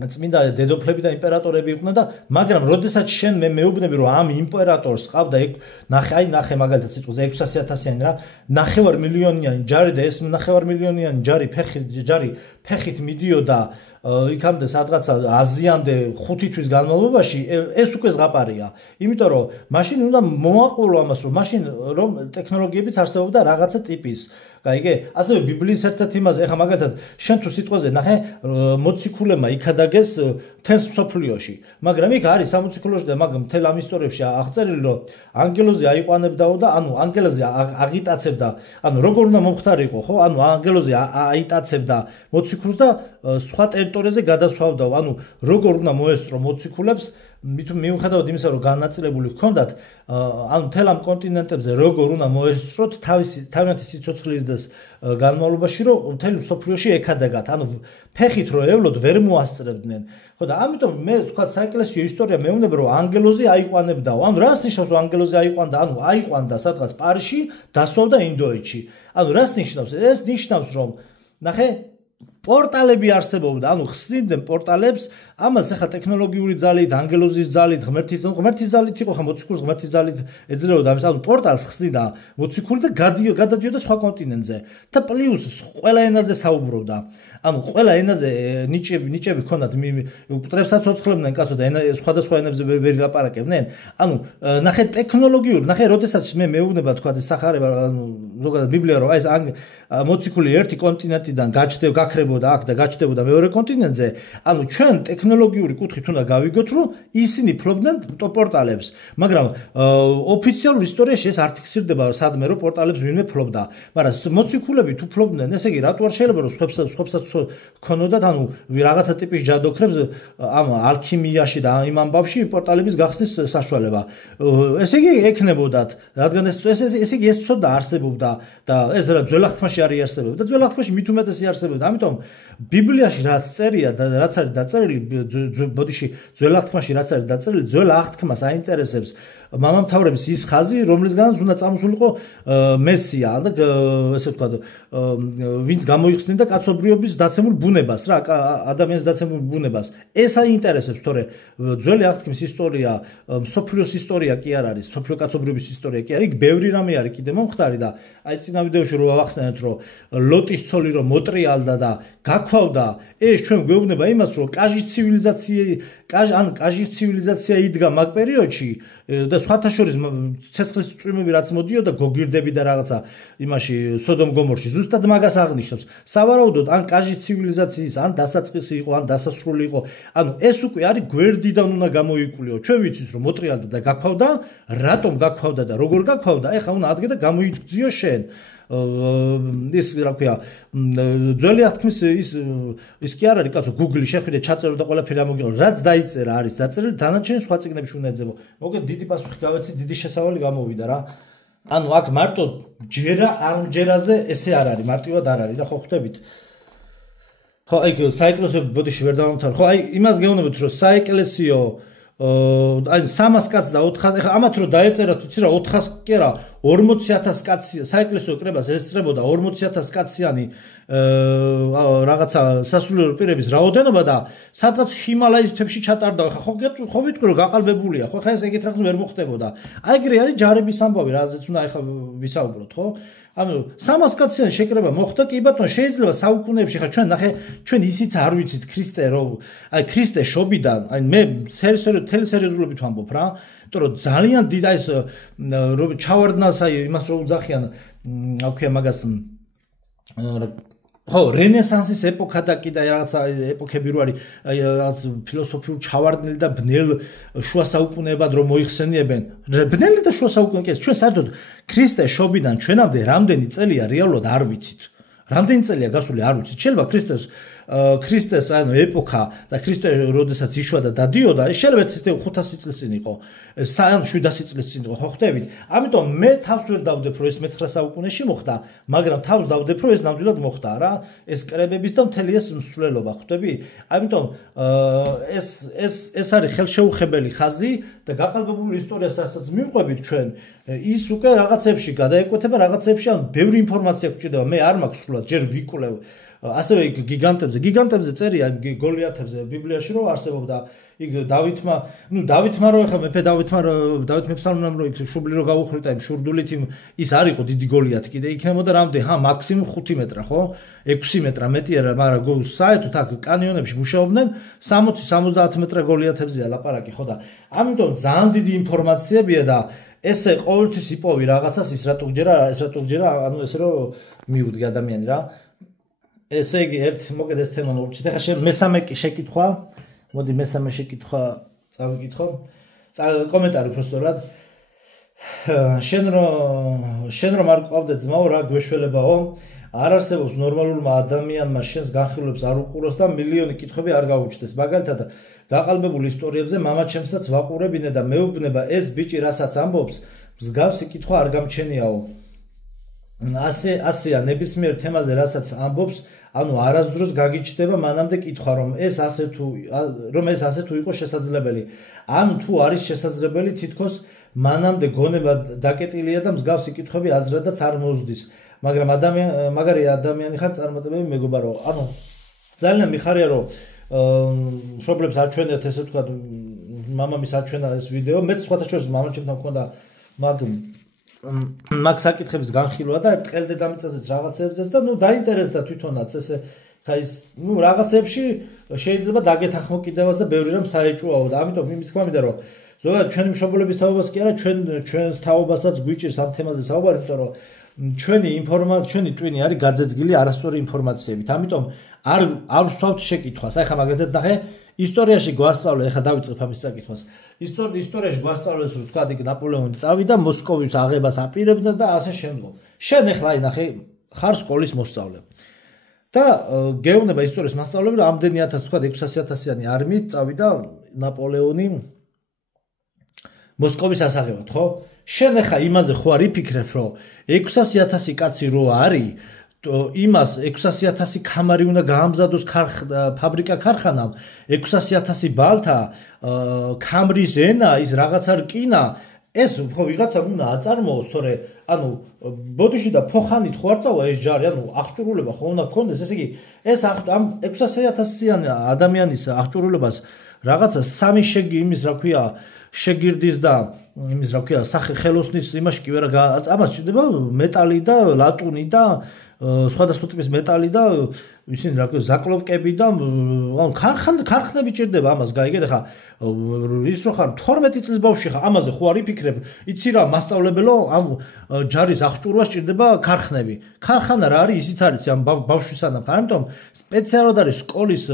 წმინდა დედოფლები და იმპერატორები იყვნენ და მაგრამ როდესაც შენ მე მეუბნები რომ ამ იმპერატორს ყავდა ნახე მაგალითად სიტყვაზე 600,000-იანი რა 9 მილიონიანი ჯარი და ეს 9 მილიონიანი ჯარი ფეხით მიდიოდა იქამდე სადღაცა აზიამდე 5 თვის განმავლობაში ეს უკვე ზღაპარია იმიტომ რომ მაშინ უნდა მოაყოლო ამას რომ მაშინ რომ ტექნოლოგიებიც არსებობდა რაღაცა ტიპის გაიგე ასევე ბიბლიის ერთ-ერთ იმაზე ეხა მაგალითად შენ თუ სიტყვაზე ნახე მოციქულებმა იქადაგეს თელს მსოფლიოში მაგრამ იქ არის სამოციქულოში და მაგრამ მთელ ამ ისტორიებში აღწერილი რომ ანგელოზი აიყვანებდაო და ანუ ანგელოზი აღიტაცებდა ანუ როგორ უნდა მომხდარიყო ხო ანუ ანგელოზი აიტაცებდა მოციქულს და სხვა ტერიტორიაზე გადასვლავდაო ანუ როგორ უნდა მოესწრო მოციქულებს მიუხედავად იმისა რომ განაწილებული ჰქონდათ ანუ მთელ ამ კონტინენტებზე როგორ უნდა მოესწროთ თავიანთი სიცოცხლის განმავლობაში რომ მთელ მსოფლიოში ეკადაგათ ანუ ფეხით რო ევლოთ ვერ მოასწრებდნენ ხო და ამიტომ მე თქვა საეკლესიო ისტორია მეუბნება რომ ანგელოზი აიყვანებდაო ანუ რას ნიშნავს რომ ანგელოზი აიყვანდა ანუ აიყვანდა სადღაც პარიზში დასვავდა ინდოეთში ანუ რას ნიშნავს ეს ნიშნავს რომ ნახე პორტალები არსებობდა, ანუ ხსნიდნენ პორტალებს, ამას ახლა ტექნოლოგიური ძალით, ანგელოზის ძალით, ღმერთის ძალით იყო ხა მოციქულს ღმერთის ძალით ეძლეოდა ამის, ანუ პორტალს ხსნიდა მოციქული და გადადიოდა სხვა კონტინენტზე და პლუს ყველა ენაზე საუბრობდა. ანუ ყველა ენაზე ნიჭები ჰქონდათ, მტრებსაც ოცხლებდნენ კაცო და სხვადასხვა ენებზე ვერ ლაპარაკებდნენ. ანუ ნახე ტექნოლოგიური, ნახე როდესაც მე მეუბნება თქვა ეს სახარება, ანუ ზოგადად ბიბლია რომ აი ეს მოციქული ერთი კონტინენტიდან გაქრებოდა აქ და გაჩნდებოდა მეორე კონტინენტზე. ანუ ჩვენ ტექნოლოგიური კუთხით უნდა გავიგოთ, რომ ისინი ფლობდნენ პორტალებს, მაგრამ ოფიციალურ ისტორიაში ეს არ ფიქსირდება სადმე რომ პორტალებს ვინმე ფლობდა. მაგრამ მოციქულები თუ ფლობდნენ, ესე იგი რატო არ შეიძლება რომ სხვებსაც ქონოდათ ანუ რაღაცა ტიპის ჯადოქრებს ამ ალქიმიაში და იმ ამბავში პორტალების გახსნის საშუალება. ესე იგი ექნებოდათ, რადგან ესე იგი ეს ცოდა არსებობდა და ეს რა ძველ აღთქმაში არ იარსებობდა და ძველ აღთქმაში მით უმეტესი არსებობდა. ამიტომ ბიბლიაში რაც წერია და რაც არის დაწერილი ბოდიში ძველ აღთქმაში რაც არის დაწერილი ძველ აღთქმას აინტერესებს მამამთავრების ის ხაზი რომლისგანაც უნდა წამოსულიყო მესია და ესე ვთქვათ ვინც გამოიხსნიდა კაცობრიობის დაცემულ ბუნებას რა ადამიანის დაცემულ ბუნებას ეს აინტერესებს თორე ძველი აღთქმის ისტორია მსოფლიოს ისტორია კი არ არის მსოფლიო კაცობრიობის ისტორია კი არის იქ ბევრი რამე არის კიდე მომხდარი და აი წინა ვიდეოში რო ავახსენეთ რომ ლოტის ცოლი რომ მოტრიალდა და გაქვავდა ეს ჩვენ გვეუბნება იმას რომ კაჟის ცივილიზაცია იდგა მაგ პერიოდში და სხვათა შორის ცეცხლის წვიმები რაც მოდიოდა გოგირდები და რაღაცა იმაში სოდომ გომორში ზუსტად მაგას აღნიშნავს სავარაუდოდ ან კაჟის ცივილიზაციის ან დასაწყისი იყო ან დასასრული იყო ანუ ეს უკვე არის გვერდიდან უნდა გამოიკვლიო ჩვენ ვიცით რომ მოტრიალდა და გაქვავდა რატომ გაქვავდა და როგორ გაქვავდა ეხლა უნდა ადგე და გამოიგრძიო შენ ის რა ქვია ძველი აღთქმის ის კი არ არის კაცო Google-ში შეხვიდე ჩაწერო და ყველაფერი ამოგიღო რაც დაიწერა არის დაწერილი დანარჩენი სხვა წიგნებში უნდა ეძებო მოგეთ დიდი პასუხი გავეცი დიდი შესავალი გამოვიდა რა ანუ აქ მარტო ჯერა არ ჯერაზე ესე არ არის მარტივად არ არის და ხო ხვდებით ხო აი საეკლესიო ბოდიში ვერ დავამთავრე ხო აი იმას გეუბნებით რომ საეკლესიო აი 300 კაცს და 400 ეხა ამათ რო დაეწერათ ვიცი რა 400 კი არა 40000 კაცი საეკლესიო კრებას ესწრებოდა 40000 კაციანი რაღაცა სასულიერო პირების რაოდენობა და სადღაც ჰიმალაის მთებში ჩატარდა ხა ხო ვიტყვი რომ გაყალბებულია ხო ხა ეს ეგეთ რაღაც ვერ მოხდებოდა აი ეგრე არის ჯარების ამბავი რაზეც უნდა ეხა ვისაუბროთ ხო ანუ 300 კაციანი შეკრება მოხდა კი ბატონო შეიძლება საუკუნეებში ხა ჩვენ ნახე ჩვენ ისიც არ ვიცით ქრისტე რომ აი ქრისტე შობიდან აი მე სერიოზულობით ვამბობ რა იმიტომ რომ ძალიან დიდ ეს რომ ჩავარდნას აი იმას რომ უძახიან რა ქვია მაგას ხო რენესანსის ეპოქა და კიდე რაღაცა ეპოქები რო არის რაღაც ფილოსოფიურ ჩავარდნილი და ბნელ შუა საუკუნეებად რომ მოიხსენიებენ ბნელი და შუა საუკუნეებს ჩვენ საერთოდ ქრისტე შობიდან ჩვენამდე რამდენი წელია რეალურად არ ვიცით რამდენი წელია გასული არ ვიცით შეიძლება ქრისტეს ანუ ეპოქა და ქრისტე როდესაც იშვა და დადიოდა შეიძლება ეს 500 წლის წინ იყო ან 700 წლის წინ იყო ხო ხვდებით ამიტომ მე თავს ვერ დავდებ რომ ეს მე-9 საუკუნეში მოხდა მაგრამ თავს დავდებ რომ ეს ნამდვილად მოხდა რა ეს კრებების და მთელი ეს მსვლელობა ხვდები ამიტომ ეს არის ხელშეუხებელი ხაზი და გაყალბებული ისტორიას რასაც მივყვებით ჩვენ ის უკვე რაღაცებში გადაეკვეთება რაღაცებში ან ბევრი ინფორმაცია გვჭირდება მე არ მაქვს სრულად ჯერ ვიკვლევ ასევე გიგანტებზე წერია გოლიათებზე ბიბლიაში რომ არსებობდა იქ დავითმა რო ეხა მეფე დავით მეფსალმუნამ რო იქ შუბლი რო გაუხრიტა იმ შურდულით ის არ იყო დიდი გოლიათი კიდე იქნებოდა რამდენი მაქსიმუმ 5 მეტრა ხო 6 მეტრა მეტი არა მაგრამ საერთოდ აქ კანიონებში მუშაობდნენ 60-70 მეტრა გოლიათებზეა ლაპარაკი ხო და ამიტომ ძალიან დიდი ინფორმაციებია და ესე ყოველთვის იპოვი რაღაცას ის რატო გჯერა ანუ ესე რომ მიუდგე ადამიანი რა ესე იგი ერთ მოკედ ეს თემა მოვჭით ახლა შენ მესამე შეკითხვა მოდი მესამე შეკითხვა წავიკითხო კომენტარი უბრალოდ შენ რომ არ გყავდე ძმაო რა გვეშველებაო არ არსებობს ნორმალურმა ადამიანმა შენს განხილვებს არ უყუროს და მილიონი კითხვები არ გაუჩნდეს მაგალითად გაყალბებულ ისტორიებზე მამაჩემსაც ვაყურებინე და მეუბნება ეს ბიჭი რასაც ამბობს მსგავსი კითხვა არ გამჩენიაო ასეა ნებისმიერ თემაზე რასაც ამბობს ანუ არასდროს გაგიჩნდება მანამდე კითხვა რომ ეს ასე თუ იყო შესაძლებელი ანუ თუ არის შესაძლებელი თითქოს მანამდე გონება დაკეტილია და მსგავსი კითხვები აზრადაც არ მოუზდის მაგრამ მაგარი ადამიანი ხარ წარმატებები მეგობარო ანუ ძალიან მიხარია რომ მშობლებს აჩვენეთ ესე ვთქვათ მამამის აჩვენა ეს ვიდეო მეც სხვათა შორის მამაჩემთან მქონდა მაგ საკითხების განხილვა და ტყელდე დამიწაზეც რაღაცებზეც და დაინტერესდა თვითონაც ესე ხა ის რაღაცებში შეიძლება დაგეთახმო კიდევაც და ბევრი რამ საეჭვოაო და ამიტომ იმის თქმა მინდა რომ ზოგადად ჩვენი მშობლების თაობას კი არა ჩვენს თაობასაც გვიჭირს ამ თემაზე საუბარი იმიტომ რომ ჩვენი ტვინი არის გაძეძგილი არასწორი ინფორმაციებით ამიტომ არ ვსვავთ შეკითხვას აი ხა მაგალითად ნახე ისტორიაში გვასწავლე ახლა დავიწყებ ამის საკითხვას ისტორიაში გვასწავლეს რომ თქვა იქ ნაპოლეონი წავიდა მოსკოვის აღებას აპირებდა და ასე შემდგომ შენ ახლა აი ნახე ხარ სკოლის მოსწავლე და გეუბნება ისტორიის მასწავლებელი რომ ამდენი 1000 თქვა 600.000-იანი არმიით წავიდა ნაპოლეონი მოსკოვის ასაღებად ხო შენ ახლა იმაზე ხო არ იფიქრებ რომ 600.000 კაცი რო არის იმას 600.000 ქამარი უნდა გაამზადოს ფაბრიკა ქარხანამ 600.000 ბალთა ქამრის ენა ის რაღაცა რკინა ეს ხო ვიღაცა უნდა აწარმოოს თორე ანუ ბოდიში და ფოხანით ხო არ წავა ეს ჯარი ანუ აღჭურულება ხო უნდა გქონდეს ესე იგი ეს ამ 600.000-იანი ადამიანის აღჭურულებას რაღაცა სამი იმის რა ქვია შეგირდის და იმის რა ქვია სახელოსნის იმაში კი ვერ ამას ჭირდება მეტალი და ლატუნი და სხვადასხვა ტიპის მეტალი და ისინი რა ქვია ზაკლოვკები და ანუ ქარხნები ჭირდება ამას გაიგეთ ხა ის რო ხარ 12 წლის ბავშვი ხარ ამაზე ხო არ იფიქრებ იცი რა მასწავლებელო ამ ჯარის აღჭურვას ჭირდება ქარხნები ქარხანა რა არის ისიც არის ამ ბავშვისანამ ხარ ამიტომ სპეციალურად არის სკოლის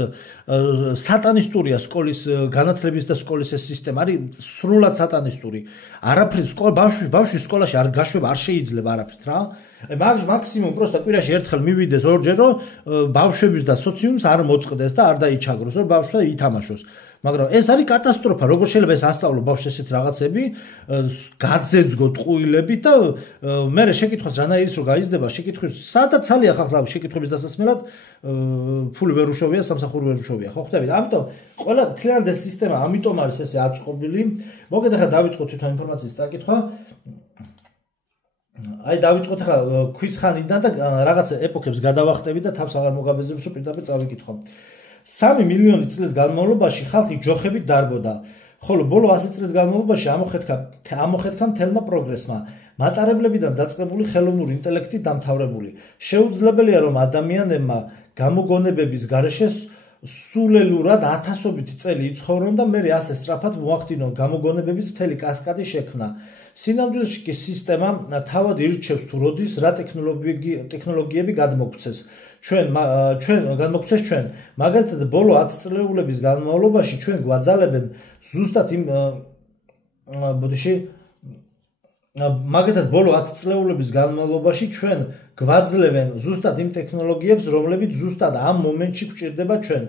სატანისტურია სკოლის განათლების და სკოლის ეს სისტემა არის სრულად სატანისტური არაფრის ბავშვი სკოლაში არ გაშვება არ შეიძლება არაფრით რა მაქსიმუმ პროსტა კვირაში ერთხელ მივიდეს ორჯერ რომ ბავშვების და სოციუმს არ მოწყდეს და არ დაიჩაგროს რომ ბავშვი ითამაშოს მაგრამ ეს არის კატასტროფა როგორ შეიძლება ეს ასწავლო ბავშვს ესეთ რაღაცები გაძეძგო ტყუილები და მე შეკითხვას რანაირის რო გაიზრდება შეკითხვის სადაც ცალია ხალხს შეკითხების დასასმელად ფული ვერ უშოვია სამსახური ვერ უშოვია ხო ხვდებით ამიტომ ყველა მთლიანად ეს სისტემა ამიტომ არის ესე აწყობილი მოგეთ ახლა დავიწყოთ თვითონ ინფორმაციის წაკითხვა აი დავიწყოთ ახლა ქვის ხანიდან და რაღაც ეპოქებს გადავახტები და თავს აღარ მოგაბეზრებს რომ პირდაპირ წავიკითხო 3 მილიონი წლის განმავლობაში ხალხი ჯოხებით დარბოდა ხოლო ბოლო 100 წლის განმავლობაში ამოხეთქა მთელმა პროგრესმა მატარებლებიდან დაწყებული ხელოვნური ინტელექტი დამთავრებული შეუძლებელია რომ ადამიანებმა გამოგონებების გარეშე სულელურად ათასობით წელი იცხოვრონ და მე ასე სწრაფად მოახდინონ გამოგონებების მთელი კასკადი შექმნა სინამდვილეში კი სისტემა თავად ირჩევს თუ როდის რა ტექნოლოგიები გადმოგვცეს ჩვენ მაგალითად ბოლო 10 წლეულების განმავლობაში ჩვენ გვაძალებენ ზუსტად იმ მაგალითად ბოლო 10 წლეულების განმავლობაში ჩვენ გვაძლევენ ზუსტად იმ ტექნოლოგიებს რომლებიც ზუსტად ამ მომენტში გვჭირდება ჩვენ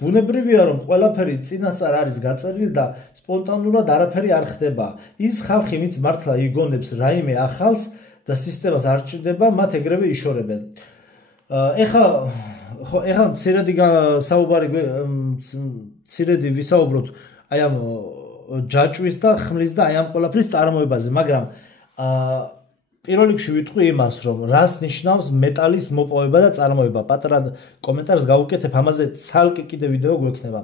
ბუნებრივია რომ ყველაფერი წინასწარ არის გაწერილი და სპონტანურად არაფერი არ ხდება ის ხალხი ვინც მართლა იგონებს რაიმე ახალს და სისტემას არ ჭირდება მათ ეგრევე იშორებენ ეხლა მცირედი ვისაუბროთ აი ამ ჯაჭვის და ხმლის და აი ამ ყველაფრის წარმოებაზე მაგრამ პირველ რიგში ვიტყვი იმას რომ რას ნიშნავს მეტალის მოპოვება და წარმოება პატარა კომენტარს გავუკეთებ ამაზე ცალკე კიდე ვიდეო გვექნება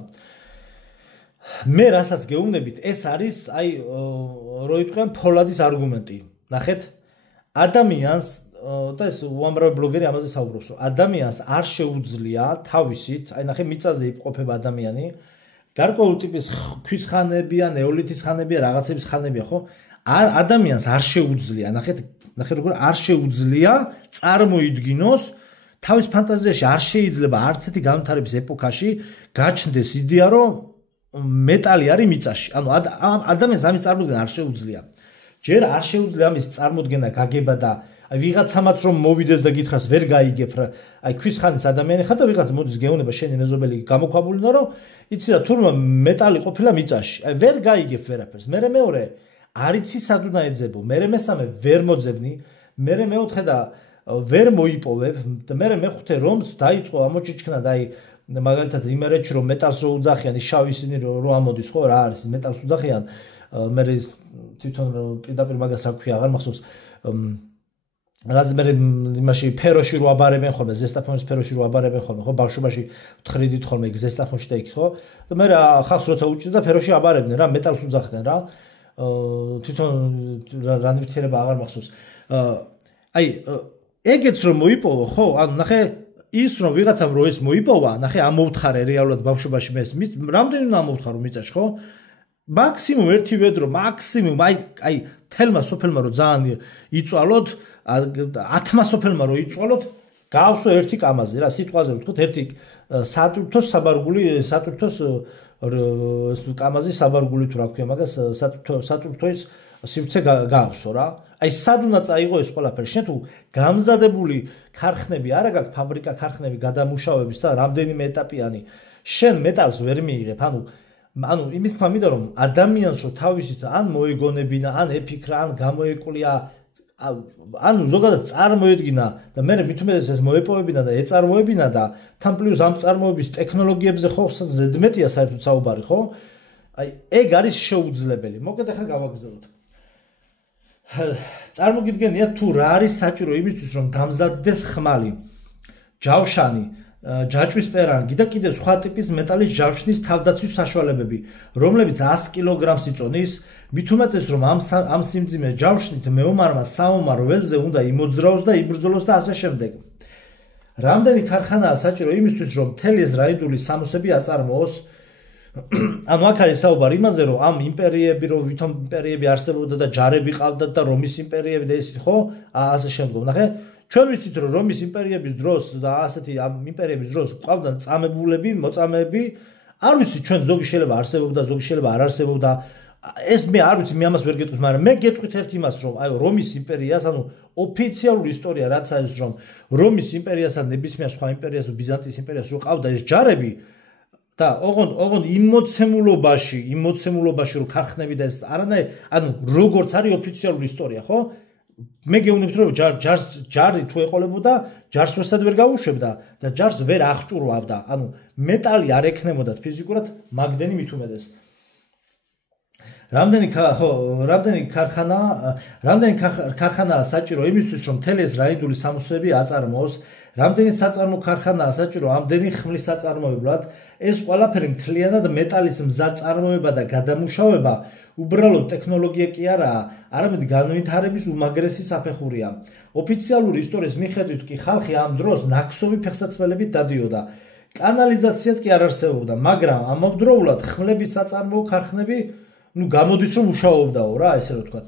მე რასაც გეუბნებით ეს არის აი რო იტყვიან ფოლადის არგუმენტი ნახეთ ადამიანს და ეს უამრავი ბლოგერი ამაზე საუბრობს რომ ადამიანს არ შეუძლია თავისით აი ნახე მიწაზე იმყოფება ადამიანი გარკვეული ტიპის ქვის ხანებია ნეოლითის ხანებია რაღაცების ხანებია ხო ადამიანს არ შეუძლია ნახეთ როგორ არ შეუძლია წარმოიდგინოს თავის ფანტაზიაში არ შეიძლება არც ერთი განვითარების ეპოქაში გაჩნდეს იდეა რომ მეტალი არის მიწაში ანუ ადამიანს ამის წარმოდგენა არ შეუძლია ჯერ არ შეუძლია ამის წარმოდგენა გაგება და აი ვიღაცამაც რომ მოვიდეს და გითხრას ვერ გაიგებ რა აი ქვის ხანის ადამიანი ხარ და ვიღაც მოდის გეუნება შენი მეზობელი გამოქვაბულინა რომ იცი რა თურმე მეტალი ყოფილა მიწაში აი ვერ გაიგებ ვერაფერს მე მეორე არიცი სად უნდა ეძებო მე მესამე ვერ მოძებნი მე მეოთხე და ვერ მოიპოვებ და მე მეხუთე რომც დაიწყო ამოჭიჭქნა და აი მაგალითად იმერეთში რომ მეტალს რო უძახიან ის შავი ისინი რო ამოდის ხო რა არის მეტალს უძახიან მე თვითონ პირდაპირ მაგას არ ქვია აღარ მახსოვს რაც მე იმაში ფეროში რო აბარებენ ხოლმე ზესტაფონის ფეროში რო აბარებენ ხოლმე ხო ბავშვობაში თხრიდით ხოლმე ზესტაფონში და იქ ხო და მე ხალხს როცა უჭირდა ფეროში აბარებდნენ რა მეტალს უძახდნენ რა თვითონ რა ნივთიერება აღარ მახსოვს აი ეგეც რომ მოიპოვო ხო ანუ ნახე ის რომ ვიღაცამ რო ეს მოიპოვა ნახე ამოვთხარე რეალურად ბავშვობაში მე რამდენი უნდა ამოვთხარო მიწაში ხო მაქსიმუმ ერთი ვედრო მაქსიმუმ აი თელმა სოფელმა რო ძალიან იწვალოთ 10-მა სოფელმა რო იწვალოთ გავსო ერთი კამაზე რა სიტყვაზე ვთქვით ერთი სატვირთოს საბარგული სატვირთოს კამაზი საბარგული თუ რა ქვია მაგას სატვირთოს სივრცე გავსო რა აი სად უნდა წაიღო ეს ყველაფერი შენ თუ გამზადებული ქარხნები არა გაქვს ფაბრიკა ქარხნები გადამუშავების და რამდენიმე ეტაპიანი შენ მეტალს ვერ მიიღებ ანუ იმის თქმა მინდა რომ ადამიანს რო თავისით ან მოეგონებინა ან ეფიქრა ან გამოეკვლია ანუ ზოგადად წარმოედგინა და მე მით უმეტეს ეს მოეპოვებინა და ეწარმოებინა და თან პლუს ამ წარმოების ტექნოლოგიებზე ხო ზედმეტია საერთოდ საუბარი ხო აი ეგ არის შეუძლებელი მოკეთ ახლა გავაგზავნოთ წარმოგიდგენია თუ რა არის საჭირო იმისთვის რომ დამზადდეს ხმალი ჯავშანი ჯაჭვის პერანგი და კიდევ სხვა ტიპის მეტალის ჯავშნის თავდაცვის საშუალებები რომლებიც 100 კილოგრამს იწონის მით უმეტეს რომ ამ სიმძიმე ჯავშნით მეომარმა საომარ ველზე უნდა იმოძრაოს და იბრძოლოს და ასე შემდეგ რამდენი ქარხანაა საჭირო იმისთვის, რომ მთელი ეს რაიდული სამოსები აწარმოოს? ანუ აქ არის საუბარი იმაზე, რომ ამ იმპერიები, რომ ვითომ იმპერიები არსებობდა და ჯარები ყავდათ და რომის იმპერიები და ეს ხო, ასე შემდგომ. ნახე, ჩვენ ვიცით, რომ რომის იმპერიების დროს და ასეთი ამ იმპერიების დროს ყავდან წამებულები, მოწამეები, არ ვიცი ჩვენ ზოგი შეიძლება არსებობდა, ზოგი შეიძლება არ არსებობდა. ეს მე არ ვიცი, მე ამას ვერ გეტყვით, მაგრამ მე გეტყვით ერთ იმას, რომ აი რომის იმპერიას, ანუ ოფიციალური ისტორია რაც არის, რომ რომის იმპერიას ან ნებისმიერ სხვა იმპერიას, ბიზანტიის იმპერიას რო ყავდა ეს ჯარები და ოღონდ იმოცემულობაში რომ ქარხნები და ეს არანაირ, ანუ როგორც არის ოფიციალური ისტორია, ხო? მე გეუბნებთ, რომ ჯარი თუ ეყოლებოდა, ჯარს ვერსად ვერ გაუშვებდა და ჯარს ვერ აღჭურვავდა. ანუ მეტალი არ ექნებოდათ ფიზიკურად, მაგდენი მით უმეტეს. რამდენი ქარხანაა საჭირო იმისთვის, რომ მთელი ეს რაიდული სამოსები აწარმოოს? რამდენი საწარმო ქარხანაა საჭირო ამდენი ხმლის საწარმოებლად? ეს ყველაფერი მთლიანად მეტალის მზად წარმოება და გადამუშავება უბრალოდ ტექნოლოგია კი არაა, არამედ განვითარების უმაგრესი საფეხურია. ოფიციალური ისტორიის მიხედვით კი ხალხი ამ დროს ნაქსოვი ფეხსაცმელებით დადიოდა. კანალიზაციაც კი არ არსებობდა, მაგრამ ამავდროულად ხმლების საწარმოო ქარხნები გამოდის რომ მუშაობდაო რა, ესე რომ ვთქვათ.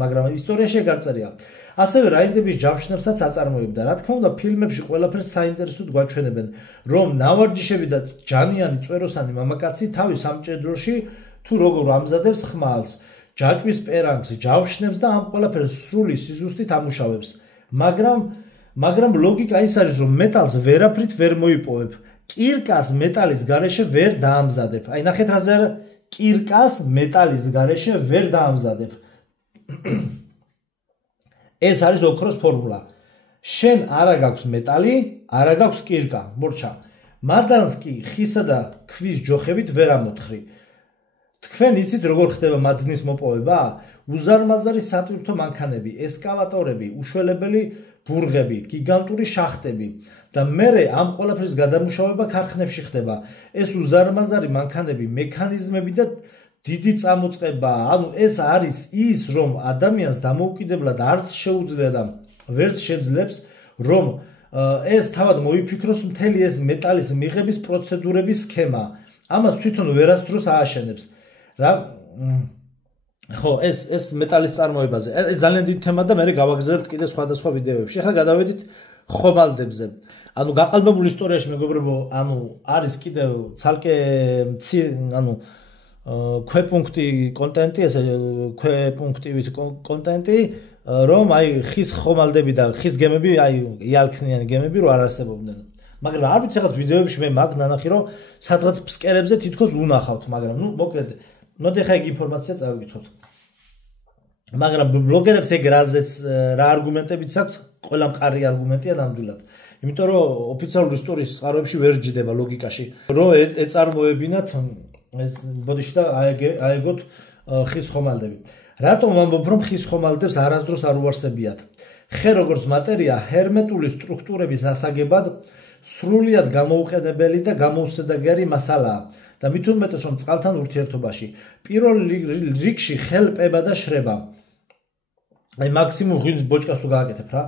მაგრამ ისტორიაში გარწერია. ასევე რაიდების ჯავშნებსაც აწარმოებდა. რა თქმა უნდა, ფილმებში ყველაფერს საინტერესოდ გვაჩვენებენ, რომ ნავარჯიშები და ჯანიანი წვეროსანი მამაკაცი თავის სამჭედროში თუ როგორ ამზადებს ხმალს, ჯაჭვის პერანგს, ჯავშნებს და ამ ყველაფერს სრული სიზუსტით ამუშავებს. მაგრამ ლოგიკა ის არის, რომ მეტალს ვერაფრით ვერ მოიპოვებ. კირკას მეტალის გარეშე ვერ დაამზადებ. აი ნახეთ რაზე არა, კირკას მეტალის გარეშე ვერ დაამზადებ. ეს არის ოქროს ფორმულა. შენ არა გაქვს მეტალი, არა გაქვს კირკა, მორჩა. მადანს კი ხისა და ქვის ჯოხებით ვერ ამოთხრი. თქვენ იცით როგორ ხდება მადნის მოპოვება? უზარმაზარი სატვირთო მანქანები, ესკავატორები, უშველებელი ბურღები, გიგანტური შახტები და მერე ამ ყველაფრის გადამუშავება ქარხნებში ხდება. ეს უზარმაზარი მანქანები, მექანიზმები და დიდი წამოწყება, ანუ ეს არის ის, რომ ადამიანს დამოუკიდებლად არც შეუძლია და ვერც შეძლებს, რომ ეს თავად მოიფიქროს მთელი ეს მეტალის მიღების პროცედურების სქემა. ამას თვითონ ვერასდროს ააშენებს. ხო, ეს მეტალის წარმოებაზე. ეს ძალიან დიდი თემა და მე გავაგზავნებთ კიდე სხვადასხვა ვიდეოებში. ახლა გადავედით ხომალდებზე. ანუ გაყალბებულ ისტორიაში მეგობრებო, ანუ არის კიდევ ცალკე ქვეპუნქტი კონტენტი, ესე ქვეპუნქტივით კონტენტი, რომ აი ხის ხომალდები და ხის გემები, აი იალქნიანი გემები რო არ არსებობდნენ. მაგრამ არ ვიცი რაღაც ვიდეოებში მე მაგ ნანახი რომ სადღაც ფსკერებზე თითქოს უნახავთ, მაგრამ მოკლედ მოდი ხა ეგ ინფორმაცია წავიკითხოთ. მაგრამ ბლოგერებს ეგ რა არგუმენტებიც აქვთ, ყველა მყარი არგუმენტია ნამდვილად. იმიტომ რომ ოფიციალური ისტორიის წყაროებში ვერ ჯდება ლოგიკაში, რომ ეწარმოებინათ ეს ბოდიში და აეგოთ ხის ხომალდები. რატომ ვამბობ, რომ ხის ხომალდებს არასდროს არ უარსებიათ? ხე როგორც მატერია ჰერმეტული სტრუქტურების ასაგებად სრულიად გამოუყენებელი და გამოუსადეგარი მასალაა და მით უმეტეს რომ წყალთან ურთიერთობაში პირველ რიგში ხელპება და შრება. აი მაქსიმუმ ღვინოს ბოჭკას თუ გააკეთებ რა.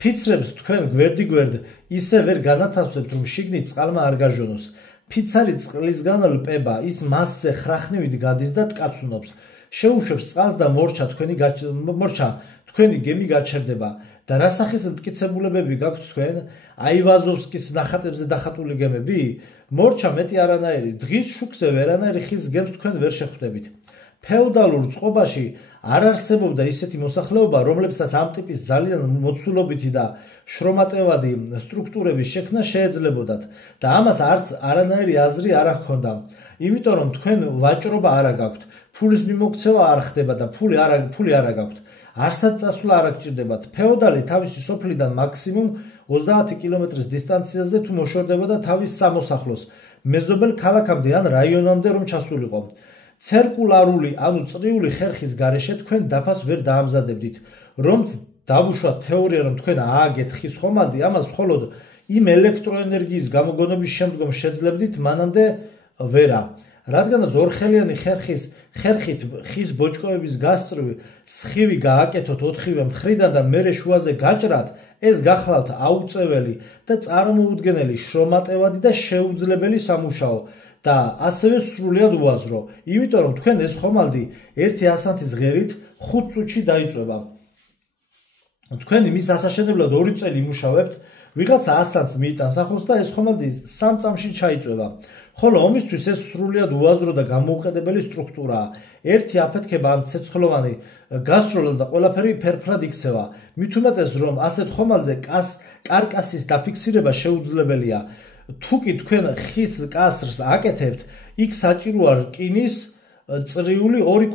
ფიცრებს თქვენ გვერდ ისე ვერ განათავსებთ რომ შიგნით წყალმა არ გაჟონოს. ფიცარი წყლისგან ლპება, ის მასზე ხრახნივით გადის და ткаცუნობს. შეუშვებს წყალს და მორჩა თქვენი გემი გაჩერდება. და რა სახის მტკიცებულებები გაქვთ თქვენ? აივაზოვსკის ნახატებზე დახატული გემები? მორჩა მეტი არანაირი, დღის შუქზე ვერანაირი ხის გემს თქვენ ვერ შეხვდებით. ფეოდალურ წყობაში არ არსებობდა ისეთი მოსახლეობა, რომლებსაც ამ ტიპის ძალიან მოცულობითი და შრომატევადი სტრუქტურების შექმნა შეეძლებოდათ და ამას არც არანაირი აზრი არ ჰქონდა. იმიტომ რომ თქვენ ვაჭრობა არ გაქვთ, ფულის მიმოქცევა არ ხდება და ფული არ გაქვთ. არსად წასვლა არ გჭირდებათ. ფეოდალი თავისი სოფლიდან მაქსიმუმ 30 კილომეტრის დისტანციაზე თუ მოშორდებოდა თავის სამოსახლოს, მეზობელ ქალაქამდე ან რაიონამდე რომ ჩასულიყო. ცირკულარული, ანუ წრიული ხერხის გარეშე თქვენ დაფას ვერ დაამზადებდით. რომც დავუშვათ თეორია, რომ თქვენ ააგეთ ხის ხომალდი, ამას მხოლოდ იმ ელექტროენერგიის გამოგონების შემდგომ შეძლებდით, მანამდე ვერა. რადგანაც ორხელიანი ხერხით ხის ბოჭკოების გასწრვი სხივი გააკეთოთ 4-ვე მხრიდან და მერე შუაზე გაჭრათ, ეს გახლავთ აუწეველი და წარმოუდგენელი შრომატევადი და შეუძლებელი სამუშაო და ასევე სრულიად უაზრო, იმიტომ რომ თქვენ ეს ხომალდი ერთი ასანთის ღერით 5 წუთში დაიწვება. თქვენი მის ასაშენებლად 2 წელი იმუშავებთ, ვიღაცა ასანთს მიიტანს ახლოს და ეს ხომალდი 3 წამში ჩაიწვება. ხოლო ომისთვის ეს სრულიად უაზრო და გამოუყედებელი სტრუქტურაა. ერთი აფეთქება ან ცეცხლოვანი გასროლა და ყველაფერი ფერფლად იქცევა. მით უმეტეს რომ ასეთ ხომალდზე კარკასის დაფიქსირება შეუძლებელია. თუ კი თქვენ ხის კასრს აკეთებთ, იქ საჭიროა რკინის წრიული ორი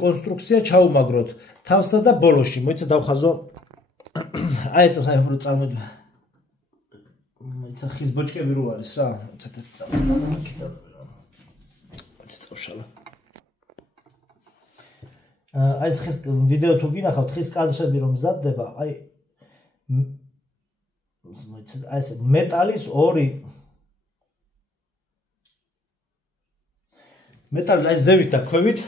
კონსტრუქცია ჩაუმაგროთ თავსა და ბოლოში. მოიცა დავხაზო აი ეს საერთოდ წარმოიდგინე ხის ბოჭკები რო არის რა, ცოტათი წამოვიდა. ეს წავშალა. აი ეს ხის ვიდეო თუ გინახავთ, ხის კაზრები რომ მზადდება, აი ეს მეტალის მეტალი აი ზევით და ქვევით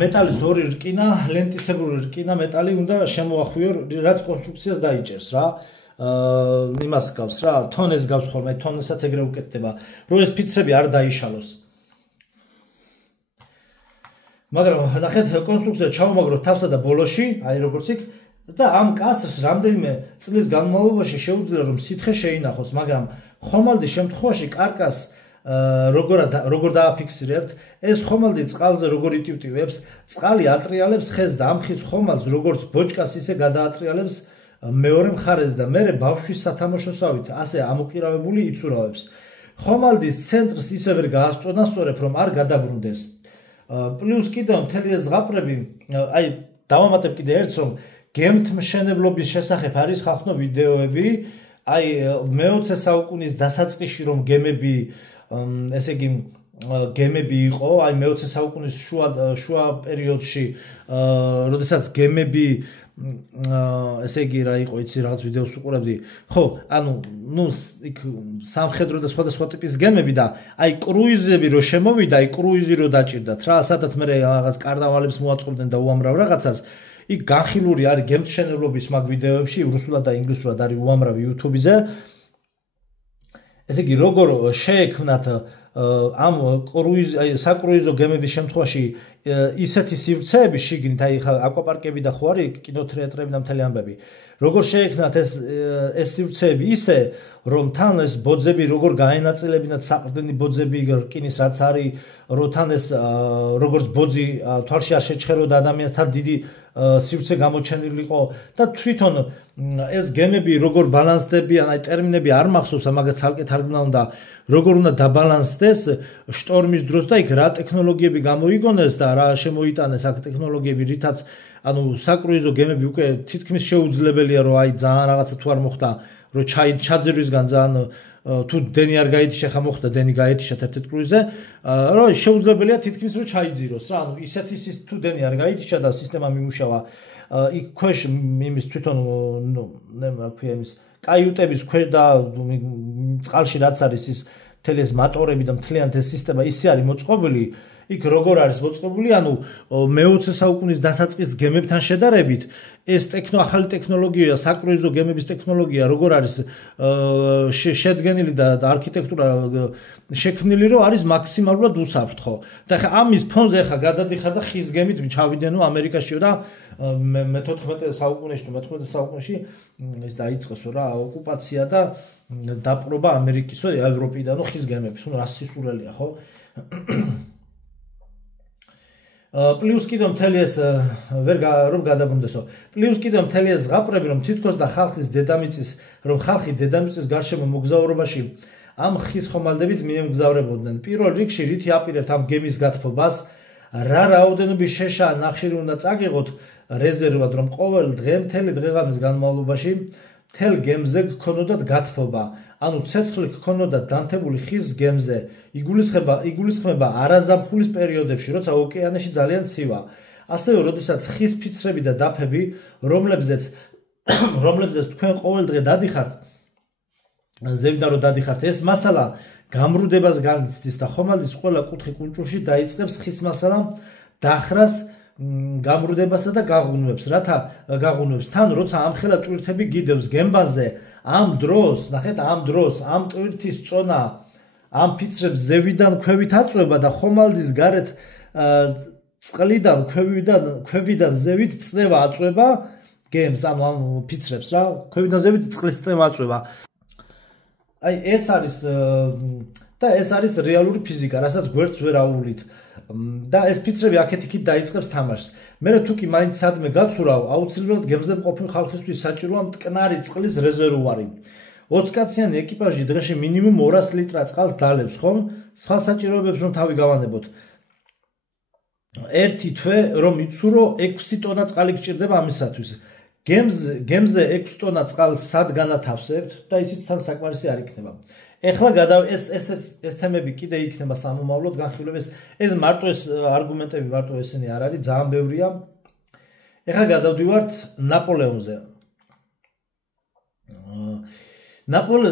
მეტალის ორი რკინა, ლენტისებური რკინა მეტალი უნდა შემოახვიო, რაც კონსტრუქციას დაიჭერს რა. იმას გავს რა, თონეს გავს ხოლმე, თონესაც ეგრე უკეთდება, რომ ეს ფიცრები არ დაიშალოს. მაგრამ ნახეთ, კონსტრუქცია ჩაუმაგროთ თავსა და ბოლოში, აი როგორც იქ და ამ კასრს რამდენიმე წლის განმავლობაში შეუძლია რომ სითხე შეინახოს, მაგრამ ხომალდის შემთხვევაში კარკას როგორ დააფიქსირებთ, ეს ხომალდი წყალზე როგორ იტივტივებს, წყალი ატრიალებს ხეს და ამ ხის ხომალდს როგორც ბოჭკას ისე გადაატრიალებს მეორე მხარეს და მერე ბავშვის სათამაშოსავით ასე ამოკირავებული იცურავებს. ხომალდის ცენტრს ისე ვერ გაასწორნასწორებ, რომ არ გადაბრუნდეს. პლუს კიდევ მთელი ეს ზღაპრები, აი დავამატებ კიდე ერთს, რომ გემთმშენებლობის შესახებ არის ხახნო ვიდეოები, აი მე-20 საუკუნის დასაწყისში რომ გემები, ესე იგი გემები იყო, აი მე-20 საუკუნის შუა პერიოდში, როდესაც გემები ესე იგი რა იყო, იცი რაღაც ვიდეოს უყურებდი. ხო, ანუ ნუ იქ სამხედრო და სხვადასხვა ტიპის გემები და აი კრუიზები რო შემოვიდა, აი კრუიზი რო დაჭირდათ რა, სადაც მე რაღაც კარნავალებს მოაწყობდნენ და უამრავ რაღაცას. იქ განხილული არის გემთმშენებლობის მაგ ვიდეოებში, რუსულად და ინგლისურად არის უამრავი YouTube-ზე. ესე იგი როგორ შეექმნათ ამ საკრუიზო გემების შემთხვევაში ისეთი სივრცეები შიგნით, აი ხა აკვაპარკები და ხო არის კინოთეატრები და მთელი ამბები. როგორ შეექმნათ ეს სივრცეები ისე, რომ თან ეს ბოძები როგორ გაენაწილებინათ საყრდენი ბოძები რკინის რაც არის, რომ თან ეს როგორც ბოძი თვალში არ შეჩხეროდა ადამიანს, თან დიდი სივრცე გამოჩენილიყო და თვითონ ეს გემები როგორ ბალანსდებიან, აი ტერმინები არ მახსოვს, მაგაც ცალკე თარგმნა უნდა, როგორ უნდა დაბალანსდეს შტორმის დროს და იქ რა ტექნოლოგიები გამოიგონეს და რა შემოიტანეს აქ ტექნოლოგიები, რითაც ანუ საკრუიზო გემები უკვე თითქმის შეუძლებელია, რომ აი ძალიან რაღაცა თუ არ მოხდა, რომ ჩაძირვისგან ძალიან თუ დენი არ გაითიშა, ხა მოხდა დენი გაითიშა ერთ-ერთ კრუიზზე, რომ შეუძლებელია თითქმის რომ ჩაიძიროს რა, ანუ ისეთი თუ დენი არ გაითიშა და სისტემა მიმუშავა, იქ ქვეშ იმის თვითონ ნუ რა ქვია იმის კაიუტების ქვეშ და წყალში რაც არის ის მთელი ეს მატორები და მთლიანად ეს სისტემა ისე არის მოწყობილი, იქ როგორ არის მოწყობილი, ანუ მე-20 საუკუნის დასაწყის გემებთან შედარებით ეს ახალი ტექნოლოგია, საკრუიზო გემების ტექნოლოგია როგორ არის შედგენილი და არქიტექტურა შექმნილი, რომ არის მაქსიმალურად უსაფრთხო. და ხა ამის ფონზე ხა გადადიხარ და ხის გემით ჩავიდენო ამერიკაშიო და მე-14 საუკუნეში თუ მე-15 საუკუნეში ეს დაიწყესო რა ოკუპაცია და დაპყრობა ამერიკისო ევროპიდანო ხის გემებით. ნუ რა სისულელია, ხო? პლუს კიდევ მთელი ეს რომ გადაბრუნდესო. პლუს კიდევ მთელი ეს ზღაპრები, რომ თითქოს და ხალხი დედამიწის გარშემო მოგზაურობაში ამ ხის ხომალდებით მიემგზავრებოდნენ. პირველ რიგში რითი აპირებთ ამ გემის გათბობას, რა რაოდენობის შეშა ნახშირი უნდა წაგიღოთ რეზერვად, რომ ყოველ დღე მთელი დღეღამის განმავლობაში მთელ გემზე გქონოდათ გათბობა. ანუ ცეცხლი გქონოდათ დანთებული ხის გემზე, იგულისხმება არაზაფხულის პერიოდებში, როცა ოკეანეში ძალიან ცივა. ასევე, როდესაც ხის ფიცრები და დაფები, რომლებზეც თქვენ ყოველ დღე დადიხართ, ზევიდან რომ დადიხართ ეს მასალა გამრუდებას განიცდის და ხომალდის ყველა კუთხე კუნჭულში დაიწყებს ხის მასალა დახრას გამრუდებასა და გაღუნვებს, რათა გაღუნვებს თან როცა ამხელა ტვირთები გიდევს გემბანზე, ამ დროს, ნახეთ, ამ დროს ამ ტვირთის წონა ამ ფიცრებს ზევიდან ქვევით აწვება და ხომალდის გარეთ წყლიდან ქვევიდან ზევით წნევა აწვება გემს, ანუ ამ ფიცრებს რა, ქვევიდან ზევით წყლის წნევა აწვება. აი ეს არის რეალური ფიზიკა, რასაც გვერდს ვერ აუვლით. და ეს ფიცრები აქეთ-იქით დაიწყებს თამაშს. მერე თუ კი მაინც სადმე გაცურავ, აუცილებლად გემზე მყოფი ხალხისთვის საჭიროა მტკნარი წყლის რეზერვუარი. 20 კაციანი ეკიპაჟი დღეში მინიმუმ 200 ლიტრა წყალს დალევს, ხომ? სხვა საჭიროებებს რომ თავი გავანებოთ. ერთი თვე რომ იცურო 6 ტონა წყალი გჭირდება ამისათვის. გემზე 6 ტონა წყალს სად განათავსებთ და ისიც თან საკმარისი არ იქნება. ეხლა ეს თემები კიდე იქნება სამომავლოდ განხილვების. ეს მარტო ეს არგუმენტები მარტო ესენი არ არის, ძალიან ბევრია. ეხლა გადავდივართ ნაპოლეონზე.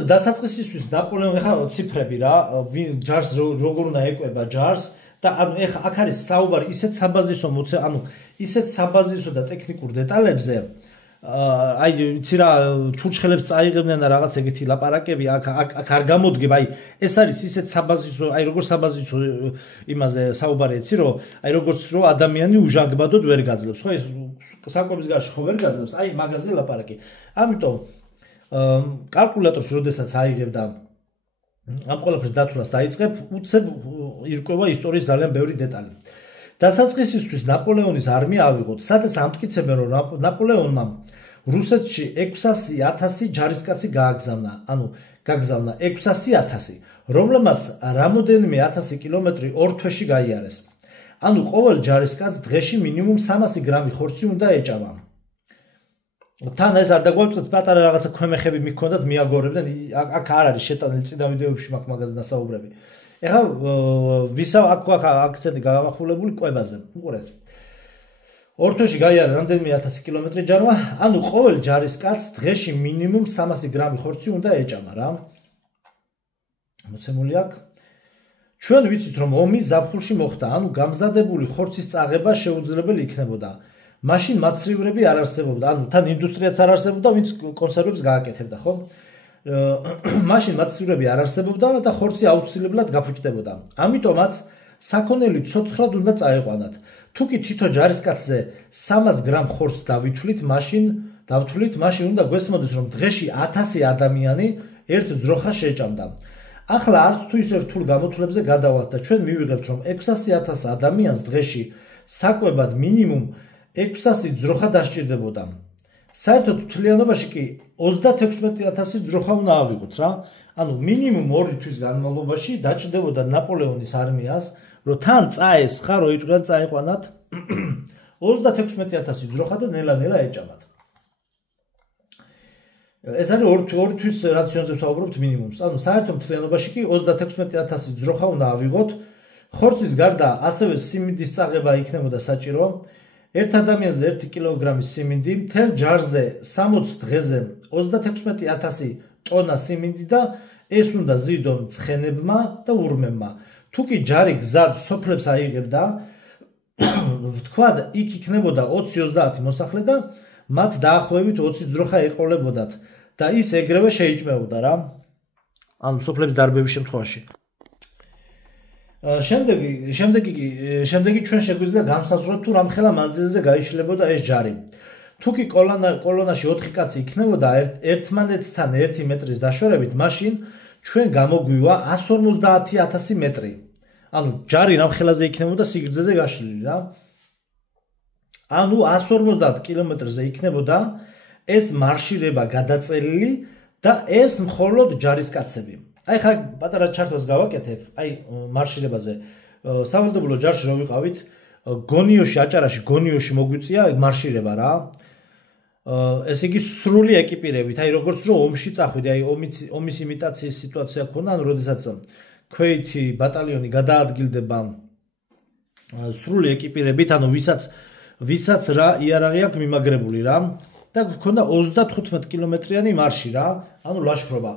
დასაწყისისთვის ნაპოლეონი ეხლა ციფრები რა, ჯარს როგორ უნდა ეკვება ჯარს და ანუ ეხლა აქ არის საუბარი ისეთ საბაზისო და ტექნიკურ დეტალებზე. აი იცი რა ჩურჩხელებს წაიღებდნენ და რაღაც ეგეთი ლაპარაკები აქ არ გამოდგება. აი ეს არის ისეთ საბაზისო, აი როგორ საბაზისო იმაზე საუბარი იცი რომ აი როგორც რომ ადამიანი უჟანგბადოდ ვერ გაძლებს, ხო ეს საკვების გარშე ხო ვერ გაძლებს, აი მაგაზე ლაპარაკი. ამიტომ კალკულატორს როდესაც აიღებდა ამ ყველაფერს დათვლას დაიწყებ, უცებ ირკვევა ისტორიის ძალიან ბევრი დეტალი. დასაწყისისთვის ნაპოლეონის არმია ავიღოთ, სადაც ამტკიცებენ რომ ნაპოლეონმა რუსეთში 600,000 ჯარისკაცი გააგზავნა, ანუ გაგზავნა 600,000, რომლებმაც რამოდენიმე 1000 კილომეტრი ორ თვეში გაიარეს. ანუ ყოველ ჯარისკაცს დღეში მინიმუმ 300 გრამი ხორცი უნდა ეჭამა. თან ეს არ დაგვაუწყოთ პატარა რაღაცა ქვემეხები მიქონდათ მიაგორებდნენ, აქ არ არის შეტანილი წინა ვიდეოებში მაქვს მაგაზე დასაუბრები. ეხლა ვისა აქ აქცენტი გამახვილებული კვებაზე. უყურეთ. ორ თვეში გაიარა რამდენიმე 1000 კილომეტრი ჯარმა, ანუ ყოველ ჯარისკაცს დღეში მინიმუმ 300 გრამი ხორცი უნდა ეჭამა რა. მოცემული აქ. ჩვენ ვიცით რომ ომი ზაფხულში მოხდა, ანუ გამზადებული ხორცის წაღება შეუძლებელი იქნებოდა. მაშინ მაცრივრები არ არსებობდა, ანუ თან ინდუსტრიაც არ არსებობდა, ვინც კონსერვებს გააკეთებდა, ხო? მაშინ მაცხოვრები არ არსებობდა და ხორცი აუცილებლად გაფუჭდებოდა. ამიტომაც საქონელი ცოცხლად უნდა წაეყვანათ. თუ კი თითო ჯარისკაცზე 300 გრამ ხორცს დავითვლით, მაშინ უნდა გვესმოდეს, რომ დღეში 1000 ადამიანი ერთ ძროხას შეჭამდა. ახლა არც თუ ისე რთულ გამოთვლებზე გადავალთ და ჩვენ მივიღებთ, რომ 600,000 ადამიანს დღეში საკვებად მინიმუმ 600 ძროხა დასჭირდებოდა. საერთოდ მთლიანობაში კი 36,000 ძროხა უნდა ავიღოთ რა. ანუ მინიმუმ 2 თვის განმავლობაში დაჭირდებოდა ნაპოლეონის არმიას, რომ თან წაესხა, რომ იტყვიან წაეყვანათ 36,000 ძროხა და ნელა-ნელა ეჭამათ. ეს არის 2 თვის რაციონზე ვსაუბრობთ მინიმუმს. ანუ საერთოდ მთლიანობაში კი 36,000 ძროხა უნდა ავიღოთ. ხორცის გარდა ასევე სიმინდის წაღება იქნებოდა საჭირო. ერთ ადამიანზე 1 კილოგრამი სიმინდი, მთელ ჯარზე 60 დღეზე 36,000 ტონა სიმინდი და ეს უნდა ზიდონ ცხენებმა და ურმებმა. თუ კი ჯარი გზად სოფლებს აიღებდა, ვთქვათ, იქ იქნებოდა 20-30 მოსახლე და მათ დაახლოებით 20 ძროხა ეყოლებოდათ და ის ეგრევე შეიჭმეოდა რა. ანუ სოფლების დარბევის შემთხვევაში. შემდეგი ჩვენ შეგვიძლია განსაზღვროთ თუ რამხელა მანძილზე გაიშლებოდა ეს ჯარი. თუ კი კოლონაში 4 კაცი იქნებოდა ერთმანეთთან 1 მეტრის დაშორებით, მაშინ ჩვენ გამოგვივა 150,000 მეტრი. ანუ ჯარი რამხელაზე იქნებოდა სიგრძეზე გაშლილი რა. ანუ 150 კილომეტრზე იქნებოდა ეს მარშირება გადაწელილი და ეს მხოლოდ ჯარისკაცები. აი ხა პატარა ჩარტოს გავაკეთებ, აი მარშირებაზე. სავალდებულო ჯარში რო ვიყავით, გონიოში აჭარაში გონიოში მოგვიწია მარშირება რა. ესე იგი სრული ეკიპირებით, აი როგორც რო ომში წახვიდე, აი ომის იმიტაციის სიტუაცია ქონდა, ანუ როდესაც ქვეითი ბატალიონი გადაადგილდება სრული ეკიპირებით, ანუ ვისაც რა იარაღი აქვს მიმაგრებული რა და ქონდა 35 კილომეტრიანი მარში რა, ანუ ლაშქრობა.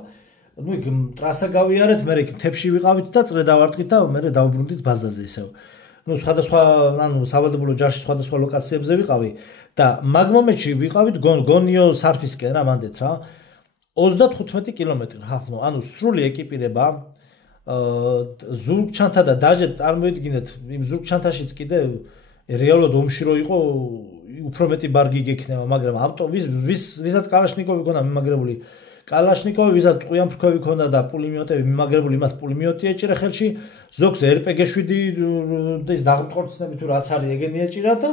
ნუ იქ ტრასა გავიარეთ, მე იქ მთებში ვიყავით და წრე დავარტყით და მე დავბრუნდით ბაზაზე ისევ. ნუ სხვადასხვა ანუ სავალდებულო ჯარში სხვადასხვა ლოკაციებზე ვიყავი და მაგ მომენტში ვიყავით გონიო სარფისკენ რა მანდეთ რა 35 კილომეტრი ხალხო, ანუ სრული ეკიპირება ზურგჩანთა და დაჟე წარმოიდგინეთ იმ ზურგჩანთაშიც კიდე რეალურად ომში რო იყო უფრო მეტი ბარგი გექნება, მაგრამ ვისაც კალაშნიკოვი ქონდა მიმაგრებული კალაშნიკოვი, ვისაც ტყვიან ფრქვევი ქონდა და პულიმიოტები მიმაგრებული, იმას პულიმიოტი ეჭირა ხელში, ზოგს RPG-7 ის დაღმწყორცნები თუ რაც არის ეგენი ეჭირა და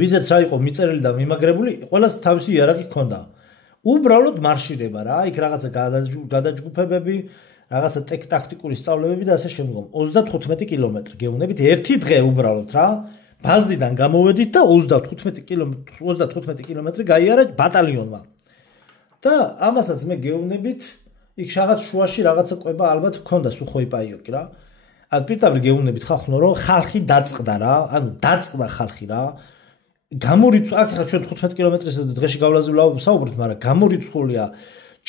ვისაც რა იყო მიწერილი და მიმაგრებული, ყველას თავისი იარაღი ქონდა. უბრალოდ მარშირება რა, იქ რაღაცა გადაჯგუფებები, რაღაცა ტაქტიკური სწავლებები და ასე შემდგომ. 35 კილომეტრი გეუნებით ერთი დღე უბრალოდ რა. ბაზიდან გამოვედით და 35 კილომეტრი გაიარა ბატალიონმა. და ამასაც მე გეუნებით, იქ რაღაც შუაში რაღაცა ყვება ალბათ მქონდა სუხოიპაიოკი რა. ან პირდაპირ გეუნებით ხალხო რომ ხალხი დაწყდა რა, ანუ დაწყდა ხალხი რა. გამორიცხ აქ ხა ჩვენ 15 კილომეტრის დღეში გავლაზე ვსაუბრობთ, მაგრამ გამორიცხულია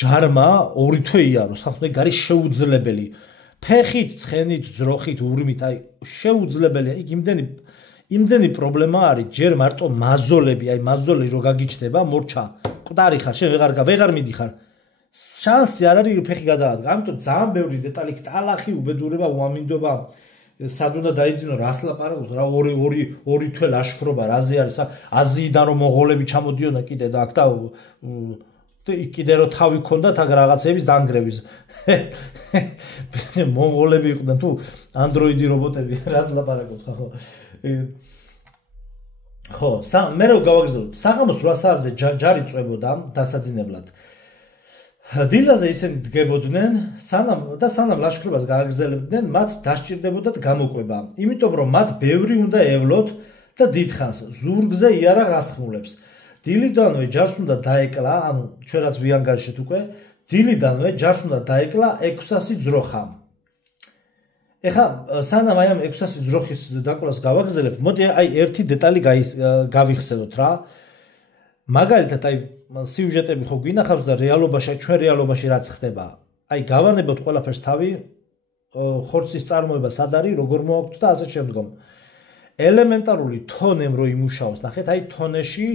ჯარმა 2 თვე იაროს, ხალხო მე გარი შეუძლებელი. ფეხით, ცხენით, ძროხით, ურმით, აი შეუძლებელია. იქ იმდენი პრობლემა არის, ჯერ მარტო მაზოლები, აი მაზოლი რო გაგიჩნდება, მორჩა, მკვდარი ხარ, შენ ვეღარ მიდიხარ. შანსი არ არის ფეხი გადაადგა. ამიტომ ძალიან ბევრი დეტალი, ტალახი, უბედურება, უამინდობა სად უნდა დაიძინო, რას ლაპარაკობთ რა, ორი თვე ლაშქრობა, რაზე არის, აზიიდან რომ მონღოლები ჩამოდიოდნენ კიდე და აქ და იქ კიდე რომ თავი ქონდათ აქ რაღაცების დანგრევის. მონღოლები იყვნენ თუ ანდროიდი რობოტები, რას ლაპარაკობთ ხო? ხო, მე რო გავაგრძელოთ, საღამოს 8 საათზე ჯარი წვებოდა დასაძინებლად. დილაზე ისინი დგებოდნენ, სანამ ლაშქრობას გააგრძელებდნენ, მათ დასჭირდებოდათ გამოკვება, იმიტომ რომ მათ ბევრი უნდა ევლოთ და დიდხანს ზურგზე იარაღ ასხმულებს. დილიდანვე ჯარს უნდა დაეკლა, ანუ ჩვენ რაც ვიანგარიშეთ უკვე, დილიდანვე ჯარს უნდა დაეკლა 600 ძროხა. ეხლა სანამ აი ამ 600 ძროხის დაკვლას გავაგრძელებთ, მოდი აი ერთი დეტალი გავიხსენოთ რა. მაგალითად აი სიუჟეტები ხო გვინახავს და ჩვენ რეალობაში რაც ხდება. აი გავანებოთ ყველაფერს თავი, ხორცის წარმოება სად არის, როგორ მოაქვთ და ასე შემდგომ. ელემენტარული თონემ რო იმუშაოს, ნახეთ, აი თონეში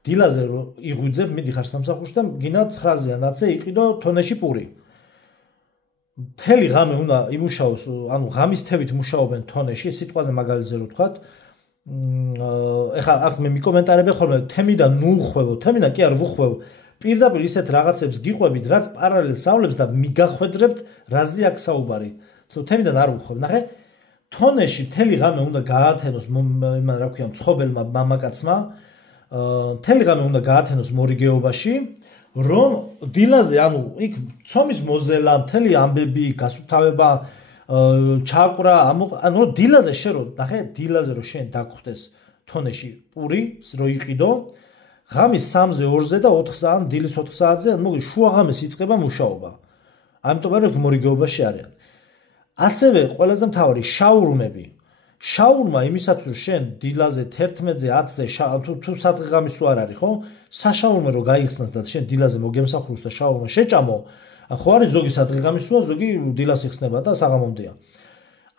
დილაზე რო იღვიძებ, მიდიხარ სამსახურში და გინა 9-ზეა ნაცე იყიდო თონეში პური. მთელი ღამე უნდა იმუშაოს, ანუ ღამის თევით მუშაობენ თონეში, სიტყვაზე მაგალითზე რო ვთქვათ. ეხლა აქ მე მიკომენტარებე ხოლმე თემიდან ნუხვევო, თემიდან კი არ ვუხვევ. პირდაპირ ისეთ რაღაცებს გიყვებით, რაც პარალელს ავლებს და მიგახვედრებთ, რაზე აქ საუბარი. თემიდან არ ვუხვევ. ნახე, თონეში მთელი ღამე უნდა გაათენოს იმან რა ქვია, მცხობელმა მამაკაცმა, მთელი ღამე უნდა გაათენოს მორიგეობაში, რომ დილაზე, ანუ იქ ცომის მოზელა, მთელი ამბები, გასუფთავება ჩაკვრა, ანუ დილაზე შენ რო ნახე, დილაზე რო შენ დაგხვდეს თონეში პური, რო იყიდო, ღამის 3-ზე, 2-ზე და 4 ან დილის 4 საათზე, მოდი შუაღამეს იწყება მუშაობა. ამიტომ რომ მორიგეობაში არიან. ასევე ყველაზე მთავარი შაურმები. შაურმა იმისათვის რომ შენ დილაზე 11-ზე, 10-ზე თუ სადღამის არ არის, ხო? საშაურმე რო გაიხსნას და შენ დილაზე მოგემსახუროს და შაურმა შეჭამო, ხო არის ზოგი სადღამისოა, ზოგი დილას იხსნება და საღამომდეა.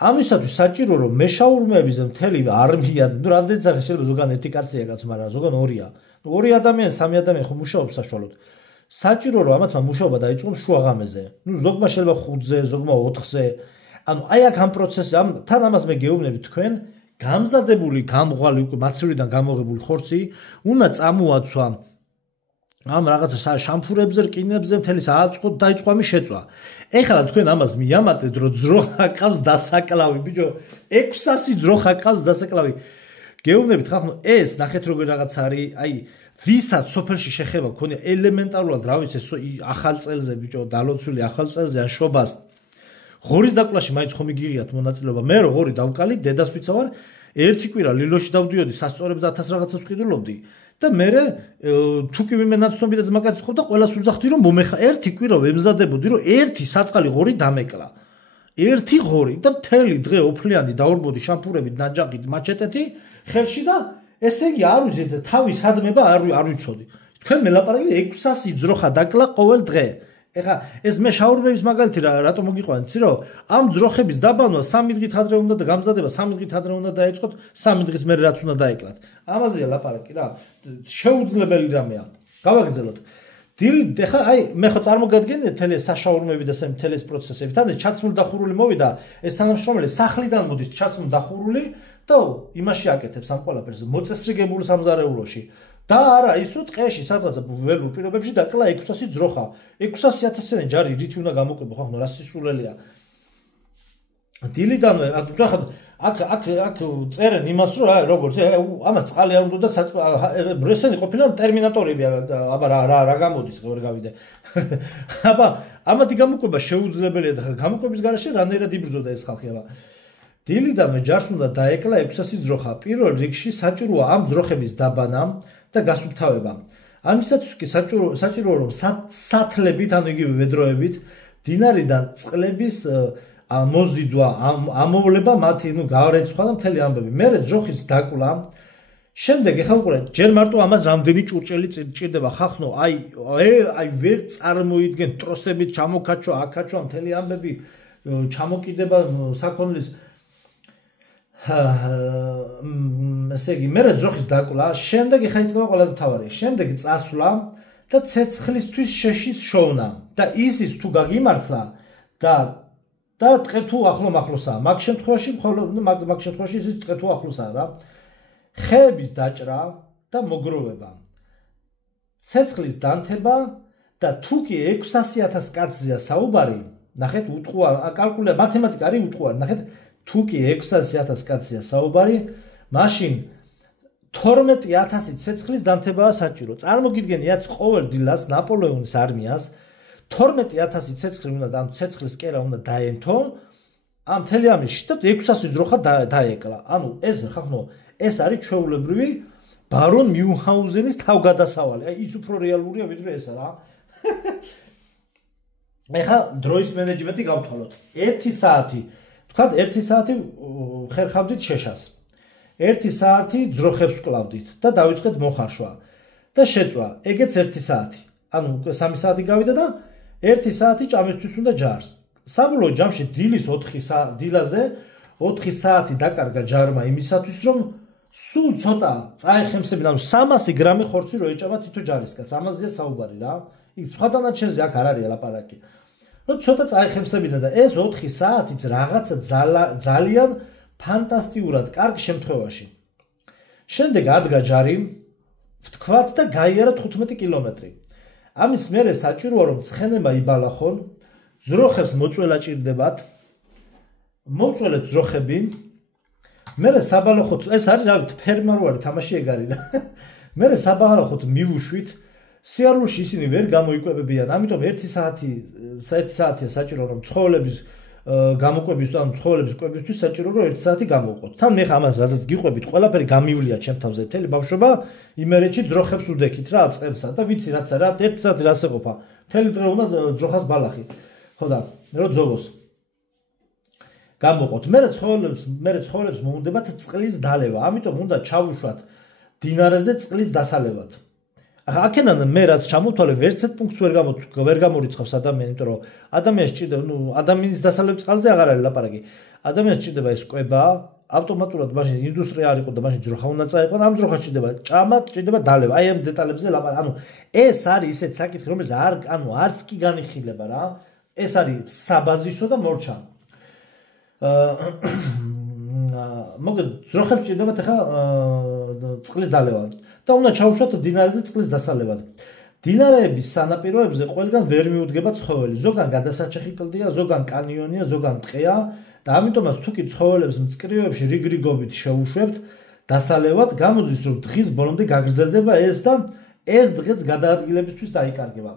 ამისათვის საჭირო რომ მეშაურმეებზე მთელი არმია, ნუ რამდენიც არის შეიძლება ზოგან ერთი კაცია კაც, მაგრამ ზოგან 2-ია. 2 ადამიანი, 3 ადამიანი ხო მუშაობს საშუალოდ. საჭირო რომ ამათმა მუშაობა დაიწყოს შუაღამეზე. ნუ ზოგმა შეიძლება 5-ზე, ზოგმა 4-ზე. ანუ აი აქ ამ პროცესზე, თან ამას მე გეუბნები თქვენ, გამზადებული, გამღვალი უკვე მაცევრიდან გამოღებული ხორცი უნდა წამოაცვა ამ რაღაცა შამფურებზე, რკინებზე, მთელი სააწყოთ დაიწყო ამის შეწვა. ეხლა თქვენ ამას მიამატეთ, რომ ძროხა ყავს დასაკლავი, ბიჭო, 600 ძროხა ყავს დასაკლავი. გეუბნებით ხალხო, ეს ნახეთ როგორ რაღაც არის, აი, ვისაც სოფელში შეხება ქონია ელემენტარულად, რა ვიცი, ახალ წელზე, ბიჭო, დალოცვილი ახალ წელზე ან შობას. ღორის დაკვლაში მაინც ხომ იგიღიათ მონაწილეობა. მე რო ღორი დავკალი, დედას ვიცა ვარ, ერთი კვირა ლილოში დავდიოდი, სასწორებს 1000 რაღაცას ვყიდულობდი. და მე თუ კი ვინმე ნაცნობი და ძმაკაცი ხო და ყველას ვუძახდი რომ ერთი კვირა ვემზადებოდი რომ ერთი საწყალი ღორი დამეკლა. ერთი ღორი და მთელი დღე ოფლიანი დაურბოდი შამფურებით, ნაჯახით, მაჩეტეთი ხელში და ესე იგი არ ვიცი თავის ადმება არ ვიცოდი. თქვენ მელაპარაკები 600 ძროხა დაკლა ყოველ დღე. ეხა ეს მე შაურმების მაგალითი რატომ მოგიყვანე, იცი რომ ამ ძროხების დაბანვა 3 დღით ადრე უნდა და გამზადება 3 დღით ადრე უნდა დაეწყოთ, 3 დღის მერე რაც უნდა დაეკლათ. ამაზეა ლაპარაკი რა. შეუძლებელი რამეა. გავაგრძელოთ. ეხა აი მე ხო წარმოგადგენია თელე საშაურმები და თელე ეს პროცესები. თან ჩაცმული დახურული მოვიდა, ეს თანამშრომელი სახლიდან მოდის ჩაცმული დახურული და იმაში აკეთებს ამ ყველაფერს მოწესრიგებულ სამზარეულოში. და არა ის რომ ტყეში სადღაცა ველურ პირობებში დაკლა 600 ძროხა 600,000-იანი ჯარი რითი უნდა გამოყვება ხო რა სისულელია დილიდანვე აქ წერენ იმას რომ აი როგორც ამას წყალი არ უნდა და ესენი ყოფილან ტერმინატორები აბა რა გამოდის ვერ გავიდე აბა ამათი გამოყვება შეუძლებელია და გამოყვების garaში რანაირად იბრძოდა ეს ხალხი აბა დილიდანვე ჯარს უნდა დაეკლა 600 ძროხა პირველ რიგში საჭიროა ამ ძროხების დაბანა და გასუფთავება. ამისათვის კი საჭიროა რომ სათლებით, ანუ იგივე ვედროებით, დინარიდან წყლების მოზიდვა, ამოვლება მათი, გაარეცხვა და მთელი ამბები. მერე ძროხის დაკლა. შემდეგ ეხლა უყურე, ჯერ მარტო ამას რამდენი ჭურჭელი ჭირდება ხახნო, აი ვერ წარმოიდგენ ტროსებით ჩამოკაჩვა, აკაჩვა მთელი ამბები, ჩამოკიდება საქონლის ესე იგი მერე ძროხის დაკლა, შემდეგ ეხა იწყება ყველაზე მთავარი. შემდეგ წასვლა და ცეცხლისთვის შეშის შოვნა და ისის თუ გაგიმართლა და ტყე თუ ახლო-მახლოსაა. მაგ შემთხვევაში ისის ტყე თუ ახლოსაა რა. ხეების დაჭრა და მოგროვება. ცეცხლის დანთება და თუ კი 600,000 კაცზეა საუბარი, ნახეთ უტყუარ, კალკულე მათემატიკა არის უტყუარი, ნახეთ თუ კი 600,000 კაცზეა საუბარი, მაშინ 12,000 ცეცხლის დანთებაა საჭირო. წარმოგიდგენიათ ყოველ დილას ნაპოლეონის არმიას 12,000 ცეცხლი უნდა და ცეცხლის კერა უნდა დაენთო, ამ მთელი ამის და 600 ძროხა დაეკლა. ანუ ეს ხახნო, ეს არის ჩვეულებრივი ბარონ მიუნჰაუზენის თავგადასავალი. აი ის უფრო რეალურია ვიდრე ესა რა. ეხლა დროის მენეჯმენტი გავთვალოთ. 1 საათი თქვათ 1 საათი ხერხავდით შეშას. 1 საათი ძროხებს ვკლავდით და დავიწყეთ მოხარშვა და შეწვა. ეგეც 1 საათი. ანუ 3 საათი გავიდა და 1 საათი ჭამისთვის უნდა ჯარს. საბოლოო ჯამში დილის 4 საათი დაკარგა ჯარმა იმისათვის რომ სულ ცოტა წაეხემსებინა, ანუ 300 გრამი ხორცი რო ეჭამა თითო ჯარისკაც. ამაზეა საუბარი რა. იქ სხვადასხვანაირად აქ არ არის ლაპარაკი. რომ ცოტა წაეხემსებინა და ეს 4 საათიც რაღაცა ძალიან ფანტასტიკურად კარგ შემთხვევაში. შემდეგ ადგა ჯარი, ვთქვათ და გაიარა 15 კილომეტრი. ამის მერე საჭიროა რომ ცხენება იბალახონ, ძროხებს მოწველა ჭირდებათ, მოწველეთ ძროხები, მერე საბალახოთ, ეს არის რა ვიცი, ფერმარული თამაში ეგ არის რა. მერე საბალახოთ მივუშვით, სიარულში ისინი ვერ გამოიკვებებიან, ამიტომ 1 საათია საჭირო რომ ცხოველების გამოკვების ან ცხოველების კვებისთვის საჭირო რომ 1 საათი გამოვყოთ. თან მე ამას რასაც გიყვებით, ყველაფერი გამივლია ჩემ თავზე, მთელი ბავშვობა იმერეთში ძროხებს უდექით რა წემსა და ვიცი რაცა რა 1 საათი რას ეყოფა. მთელი დღე უნდა ძროხას ბალახი. ხო და რო ძოვოს. გამოვყოთ. მე ცხოველებს მოუნდებათ წყლის დალევა, ამიტომ უნდა ჩავუშვათ დინარაზე წყლის დასალევად. ახლა აქედან მე რაც ჩამოვთვალე, ვერცეთ პუნქტს ვერ გამორიცხავს ადამიანი, იმიტომ რომ ადამიანს ჭირდება, ადამიანის დასალევ წყალზე აღარ არის ლაპარაკი. ადამიანს ჭირდება ეს კვება, ავტომატურად მაშინ ინდუსტრია არ იყო და მაშინ ძროხა უნდა წაეყო, ამ ძროხას ჭირდება ჭამა, ჭირდება დალევა. აი ამ დეტალებზე ლაპარაკი. ანუ ეს არის ისეთ საკითხი, რომელიც არც კი განიხილება რა. ეს არის საბაზისო და მორჩა. მოგეთ ძროხებს ჭირდებათ ახლა წყლის დალევა. და უნდა ჩაუშვათ დინარაზე წყლის დასალევად. დინარეების სანაპიროებზე ყველგან ვერ მიუდგება ცხოველი. ზოგან გადასაჭეხი კლდეა, ზოგან კანიონია, ზოგან ტყეა და ამიტომაც თუ კი ცხოველებს მწკრივებში რიგრიგობით შეუშვებთ დასალევად, გამოდის რომ დღის ბოლომდე გაგრძელდება ეს და ეს დღეც გადაადგილებისთვის დაიკარგება.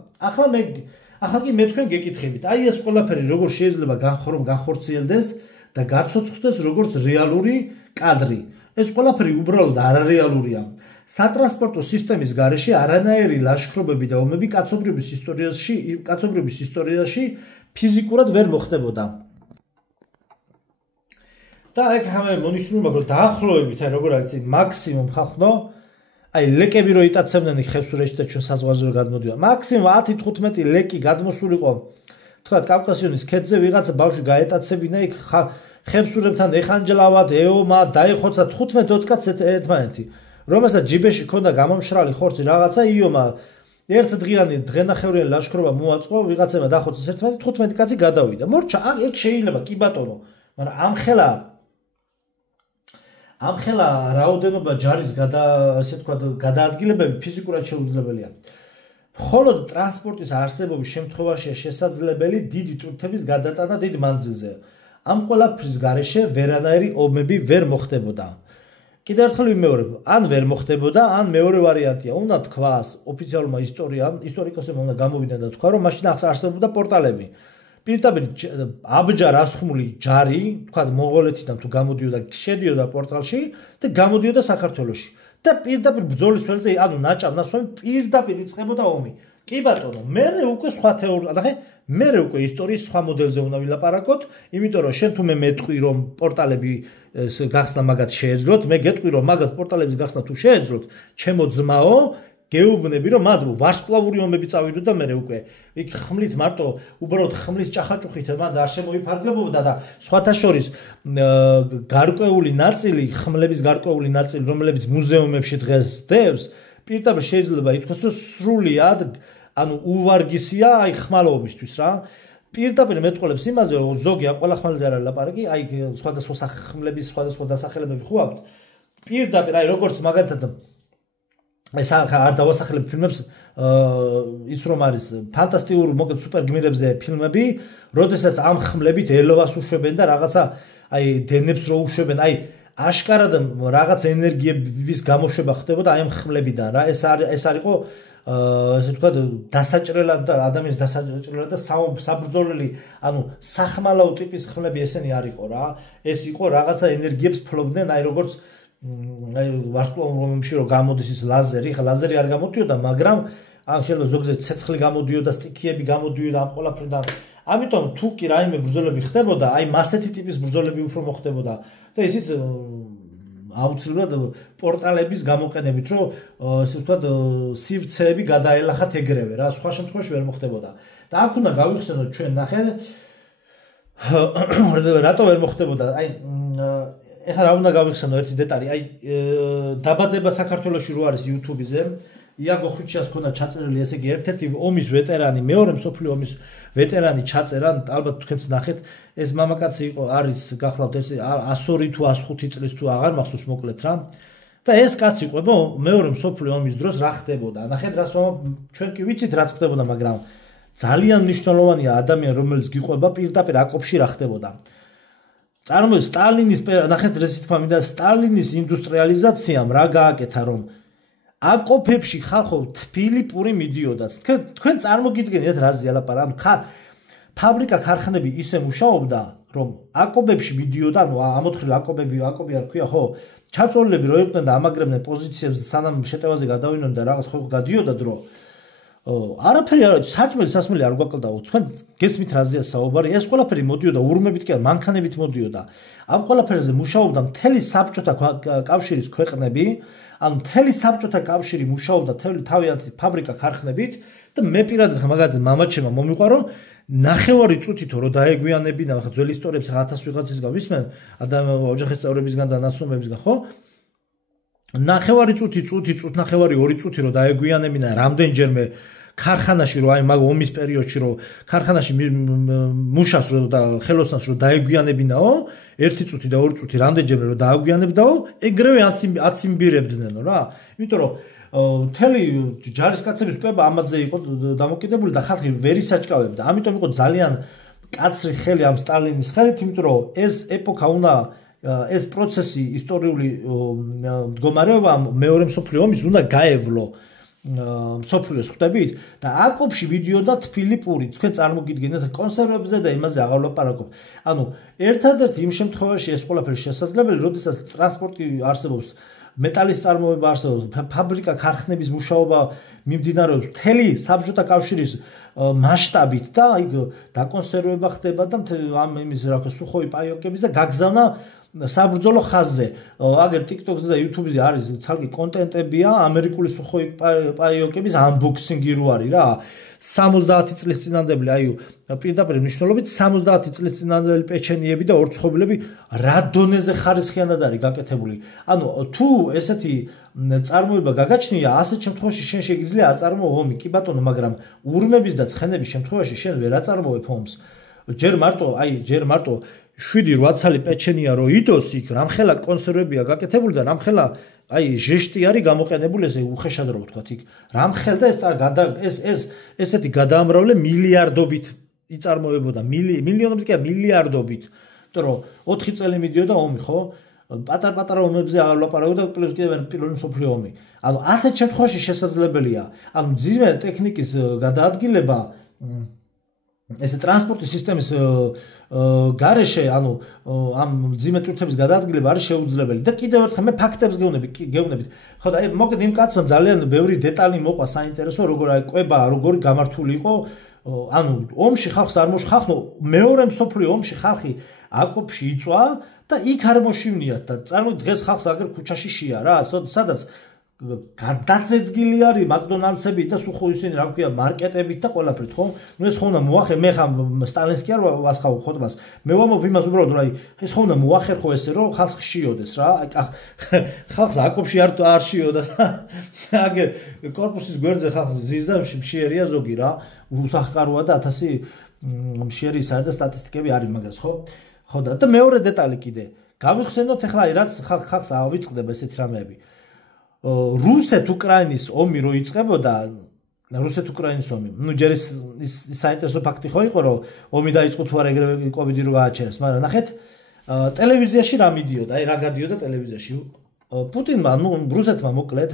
ახლა კი მე თქვენ გეკითხებით, აი ეს ყველაფერი როგორ შეიძლება განხორციელდეს და გაცოცხლდეს როგორც რეალური კადრი. ეს ყველაფერი უბრალოდ არარეალურია. სატრანსპორტო სისტემის გარეშე არანაირი ლაშქრობები და ომები კაცობრიობის ისტორიაში ფიზიკურად ვერ მოხდებოდა. და აქ ამე მონიშნულმა რომ დაახლოებით, აი როგორ არის maximum ხახნო, აი ლეკები რო იტაცებდნენ ხევსურეთში და ჩვენ საზღვარზე გადმოდიოდა. მაქსიმუმ 10-15 ლეკი გადმოსულიყო. თქვა კავკასიონის ქედზე ვიღაცა ბავშვი გაეტაცებინა იქ ხევსურებთან ეხანჯლავად, ეომა, დაიხოცა 15-20 კაცს ერთმანეთი. რომელსაც ჯიბეში ქონდა გამომშრალი ხორცი რაღაცა იომა ერთ დღენახევრიანი ლაშქრობა მოაწყო, ვიღაცებმა დახოცეს ერთმანეთი 15 კაცი გადავიდა. მორჩა, ეგ შეიძლება კი ბატონო, მაგრამ ამხელა რაოდენობა ჯარის ასე თქვა გადაადგილებები ფიზიკურად შეუძლებელია. მხოლოდ ტრანსპორტის არსებობის შემთხვევაშია შესაძლებელი დიდი ტვირთების გადატანა დიდ მანძილზე. ამ ყველაფრის გარეშე ვერანაირი ომები ვერ მოხდებოდა. კიდევ ერთხელ ვიმეორებ, ან ვერ მოხდებოდა, ან მეორე ვარიანტია. უნდა თქვას ოფიციალურმა ისტორიკოსებმა უნდა გამოვიდნენ და თქვა, რომ მაშინ არსებობდა პორტალები. პირდაპირ აბჯარ ასხმული ჯარი, თქვა მონღოლეთიდან თუ გამოდიოდა, შედიოდა პორტალში და გამოდიოდა საქართველოში. და პირდაპირ ბრძოლის ველზე, ანუ ნაჭამ-ნასვამი პირდაპირ იწყებოდა ომი. კი ბატონო, მერე უკვე სხვა თეორია, ნახე, მერე უკვე ისტორიის სხვა მოდელზე უნდა ვილაპარაკოთ, იმიტომ რომ შენ თუ მე მეტყვი რომ პორტალები გახსნა მაგათ შეეძლოთ, მე გეტყვი რომ მაგათ პორტალების გახსნა თუ შეეძლოთ, ჩემო ძმაო, გეუბნები რომ მათ ვარსკვლავური ომები წავიდო და მე უკვე იქ ხმლით მარტო უბრალოდ ხმლის ჭახაჭუხით მან არ შემოიფარგლებობდა და სხვათა შორის გარკვეული ნაწილი, ხმლების გარკვეული ნაწილი, რომლებიც მუზეუმებში დღეს დევს, პირდაპირ შეიძლება ითქვას რომ სრულიად ანუ უვარგისია აი ხმალობისთვის რა. პირდაპირ მეტყოლებს იმაზე რომ ზოგი ყველა ხმალზე არ ლაპარაკი, აი სხვადასხვა ხმლების სხვადასხვა დასახელებები ხო აქვს. პირდაპირ აი როგორც მაგალითად ეს არ დავასახელებ ფილმებს, ის რომ არის ფანტასტიკური მოკეთ სუპერ გმირებზე ფილმები, როდესაც ამ ხმლებით ელოვას უშვებენ და რაღაცა აი დენებს რო უშვებენ, აი აშკარად რაღაც ენერგიების გამოშვება ხდებოდა აი ამ ხმლებიდან რა. ეს არისო ესე ვთქვათ დასაჭრელად და ადამიანის დასაჭრელად და საბრძოლელი, ანუ სახმალავ ტიპის ხმლები ესენი არ იყო რა. ეს იყო რაღაცა ენერგიებს ფლობდნენ, აი როგორც აი ვარსკვლავურ ომებში რომ გამოდის ის ლაზერი, ხა ლაზერი არ გამოდიოდა, მაგრამ ან შეიძლება ზოგადად ცეცხლი გამოდიოდა, სტიქიები გამოდიოდა ამ ყველაფრიდან. ამიტომ თუ კი რაიმე ბრძოლები ხდებოდა, აი მასეთი ტიპის ბრძოლები უფრო მოხდებოდა და ისიც აუცილებლად პორტალების გამოყენებით, რომ ასე ვთქვათ სივრცეები გადაელახათ ეგრევე რა, სხვა შემთხვევაში ვერ მოხდებოდა. და აქ უნდა გავიხსენოთ ჩვენ ნახე რატო ვერ მოხდებოდა, აი ეხლა რა უნდა გავიხსენო ერთი დეტალი, აი დაბადება საქართველოში რო არის YouTube-ზე, იაგო ხვიჩას ქონდა ჩაწერილი, ესე იგი ერთ-ერთი ომის ვეტერანი, მეორე მსოფლიო ომის ვეტერანი ჩაწერა, ალბათ თქვენც ნახეთ, ეს მამაკაცი იყო, არის გახლავთ ეს 102 თუ 105 წლის თუ აღარ მახსოვს მოკლედ რა. და ეს კაცი იყო, მეორე მსოფლიო ომის დროს რა ხდებოდა. ნახეთ რას ჩვენ კი ვიცით რაც ხდებოდა, მაგრამ ძალიან მნიშვნელოვანია ადამიანი რომელიც გიყვება პირდაპირ აკოპში რა ხდებოდა. წარმოიდგინეთ სტალინის ნახეთ რისი თქმა მინდა სტალინის ინდუსტრიალიზაციამ რა გააკეთა რომ აკოფებში ხალხო თბილი პური მიდიოდა. თქვენ წარმოგიდგენიათ რაზეა ლაპარაკი? ფაბრიკა ქარხნები ისე მუშაობდა რომ აკოფებში მიდიოდა, ანუ ამოთხილ აკოფები არ ქვია ხო? ჩაწოლილები რო იყვნენ და ამაგრებდნენ პოზიციებს სანამ შეტევაზე გადავინონ და რაღაც ხო გადიოდა დრო. არაფერი არ არის, სასმელი არ გვაკლდაო. თქვენ გესმით რაზეა საუბარი? ეს ყველაფერი მოდიოდა ურმებით კი არ, მანქანებით მოდიოდა. ამ ყველაფერზე მუშაობდა მთელი საბჭოთა კავშირის ქვეყნები, ანუ მთელი საბჭოთა კავშირი მუშაობდა თავიანთი ფაბრიკა ქარხნებით და მე პირადად მაგალითად მამაჩემმა მომიყვა რომ ნახევარი წუთით რო დაეგვიანებინა, ხა ძველი ისტორიებს 1000 ვიღაცისგან ვისმენ, ოჯახის წევრებისგან და ნაცნობებისგან, ხო? ნახევარი წუთნახევარი 2 წუთი რო დაეგვიანებინა რამდენჯერმე ქარხანაში რო აი მაგ ომის პერიოდში რო ქარხანაში მუშას რო და ხელოსნას რო დაეგვიანებინაო 1 წუთი და 2 წუთი რამდენჯერმე რო დააგვიანებდაო ეგრევე აციმბირებდნენ რა. იმიტომ რომ მთელი ჯარისკაცების კვება ამაზე იყო დამოკიდებული და ხალხი ვერ ისაჭკავებდა. ამიტომ იყო ძალიან კაცრი ხელი ამ სტალინის ხელით, იმიტომ რომ ეს ეპოქა უნდა ეს პროცესი ისტორიული მდგომარეობა მეორე მსოფლიო ომის უნდა გაევლო მსოფლიოს ხვდებით და აკოფში მიდიოდა თბილი პური. თქვენ წარმოგიდგენთ კონსერვებზე და იმაზე აღარ ვლაპარაკობ. ანუ ერთადერთი იმ შემთხვევაში ეს ყველაფერი შესაძლებელი, როდესაც ტრანსპორტი არსებობს, მეტალის წარმოება არსებობს, ფაბრიკა ქარხნების მუშაობა მიმდინარეობს მთელი საბჭოთა კავშირის მასშტაბით და აი დაკონსერვება ხდება და ამ იმის რა ქვია სუხოი პაიოკების და გაგზავნა საბრძოლო ხაზზე. აგერ TikTok-ზე და YouTube-ზე არის ცალკე კონტენტებია, ამერიკული სუხოი პაიოკების unboxing-ი რო არის რა. 70 წლის წინანდელი, აი პირდაპირ მნიშვნელობით 70 წლის წინანდელი პეჩენიები და ორცხობილები რა დონეზე ხარისხიანად არის გაკეთებული. ანუ თუ ესეთი წარმოება გაგაჩნია, ასეთ შემთხვევაში შენ შეგიძლია აწარმოო ომი, კი ბატონო, მაგრამ ურმების და ცხენების შემთხვევაში შენ ვერ აწარმოებ ომს. ჯერ მარტო 7-8 წელი პეჩენია რო იდოს იქ, რამხელა კონსერვებია გაკეთებული და რამხელა ჟეშტი არის გამოყენებული, ესე უხეშად რო ვთქვათ იქ. რამხელ და ესეთი გადაამრავლე მილიარდობით იწარმოებოდა, მილიონობით კი მილიარდობით. იმიტომ რომ 4 წელი მიდიოდა ომი, ხო? პატარ-პატარა ომებზე ალაპარაკო და პლუს კიდევ პირველი მსოფლიო ომი. ანუ ასეთ შემთხვევაში შესაძლებელია, ანუ ძიმე ტექნიკის გადაადგილება ესე ტრანსპორტის სისტემის გარეშე, ანუ ამ ძიმე ტვირთების გადაადგილება არის შეუძლებელი. და კიდევ ერთხელ მე ფაქტებს გეუბნებით. ხო და მოკეთ იმ კაცმა ძალიან ბევრი დეტალი მოყვა საინტერესო, როგორ ყვება, როგორი გამართული იყო. ანუ ომში ხალხს არ მოშხახნო, მეორე მსოფლიო ომში ხალხი აკოპში იწვა და იქ არ მოშივნიათ და წარმოიდგინეთ დღეს ხალხს აგერ ქუჩაში შია რა, სადაც გადაწეძგილი არის მაკდონალდსები და სულ ისინი რა ქვია მარკეტებით და ყველაფრით, ხო? ნუ ეს ხო უნდა მოახერ, მე ხა სტალინსკი არ ვასხავ ხოტბას. მე ვამბობ იმას უბრალოდ, რომ ეს ხო უნდა მოახერ ხო ესე, რომ ხალხს შიოდეს რა. ხალხს აკოპში არ შიოდა. აგერ კორპუსის გვერდზე ხალხს ზის და მშიერია ზოგი რა. უსახკაროა და 1000 მშიერი ის არის და სტატისტიკები არის მაგას, ხო? ხო და მეორე დეტალი კიდე. გავიხსენოთ ახლა რაც ხალხს ავიწყდება ესეთი რამეები. რუსეთ-უკრაინის ომი რო იწყებოდა, რუსეთ-უკრაინის ომი. ნუ ჯერ ის საინტერესო ფაქტი ხო იყო, რომ ომი დაიწყო თუ არა ეგრევე კოვიდი რო გააჩერეს, მაგრამ ნახეთ, ტელევიზიაში რა მიდიოდა, აი რა გადიოდა ტელევიზიაში. პუტინმა, ნუ რუსეთმა მოკლედ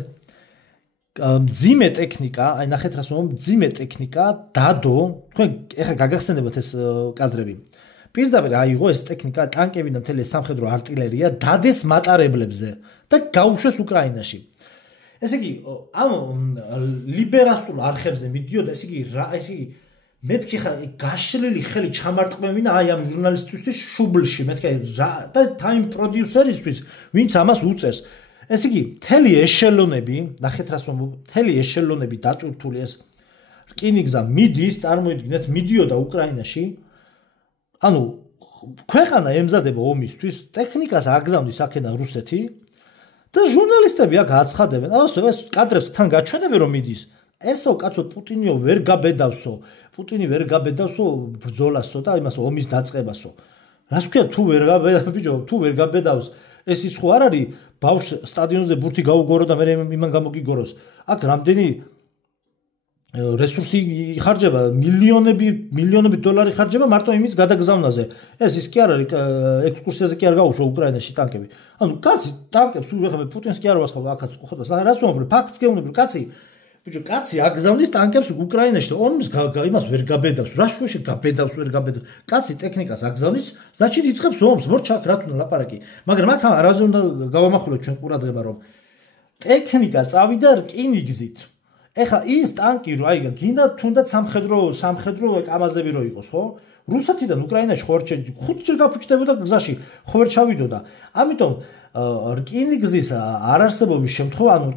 მძიმე ტექნიკა, აი ნახეთ რას ვამბობ, მძიმე ტექნიკა დადო, თქვენ ეხლა გაგახსენებათ ეს კადრები. პირდაპირ აიღო ეს ტექნიკა, ტანკები და მთელი სამხედრო არტილერია დადეს მატარებლებზე და გაუშვეს უკრაინაში. ესე იგი, ამ ლიბერასტულ არხებზე მიდიოდა, ესე იგი, მეთქი ხა გაშლილი ხელი ჩამარტყმევინა აი ამ ჟურნალისტისთვის შუბლში, მეთქი და time producer-ისთვის, ვინც ამას უწერს. ესე იგი, მთელი ეშელონები, ნახეთ რას ვამბობ, მთელი ეშელონები დატვირთული ეს რკინიგზა მიდის, წარმოიდგინეთ, მიდიოდა უკრაინაში. ანუ ქვეყანა ემზადება ომისთვის, ტექნიკას აგზავნის აქედან რუსეთი და ჟურნალისტები აქ აცხადებენ. ეს კადრებს თან გაჩვენებენ რომ მიდის. ესო კაცო პუტინიო ვერ გაბედავსო. პუტინი ვერ გაბედავსო ბრძოლასო და იმას ომის დაწყებასო. რას ქვია თუ ვერ გაბედავს ბიჭო, თუ ვერ გაბედავს, ეს ის ხო არ არის ბავშვს სტადიონზე ბურთი გაუგორო და მე იმან გამოგიგოროს. აქ რამდენი რესურსი იხარჯება, მილიონები დოლარი ხარჯება მარტო იმის გადაგზავნაზე. ეს ის კი არ არის ექსკურსიაზე კი არ გაუშვა უკრაინაში ტანკები. ანუ კაცი ტანკებს უიღებ პუტინს კი არ ვასხავ აქაც ხოთბას. რას ვამბობ, ფაქტს გეუბნები, კაცი. ბიჭო, კაცი აგზავნის ტანკებს უკრაინაში, ომს იმას ვერ გაბედავს. რა შუაში გაბედავს, ვერ გაბედავს. კაცი ტექნიკას აგზავნის, значит იწყებს ომს, მორჩაკ რა თქმა უნდა ლაპარაკი. მაგრამ აქ არაზე უნდა გავამახვილოთ ჩვენ ყურადღება, რომ ტექნიკა წავიდა რკინიგზით. ეხლა ის ტანკი რო აი გინდა თუნდაც სამხედრო კამაზები რო იყოს, ხო? რუსეთიდან უკრაინაში ხო არ 5 ჯერ გაფუჭდებოდა გზაში, ხო ვერ ჩავიდოდა. ამიტომ რკინიგზის არარსებობის შემთხვევა, ანუ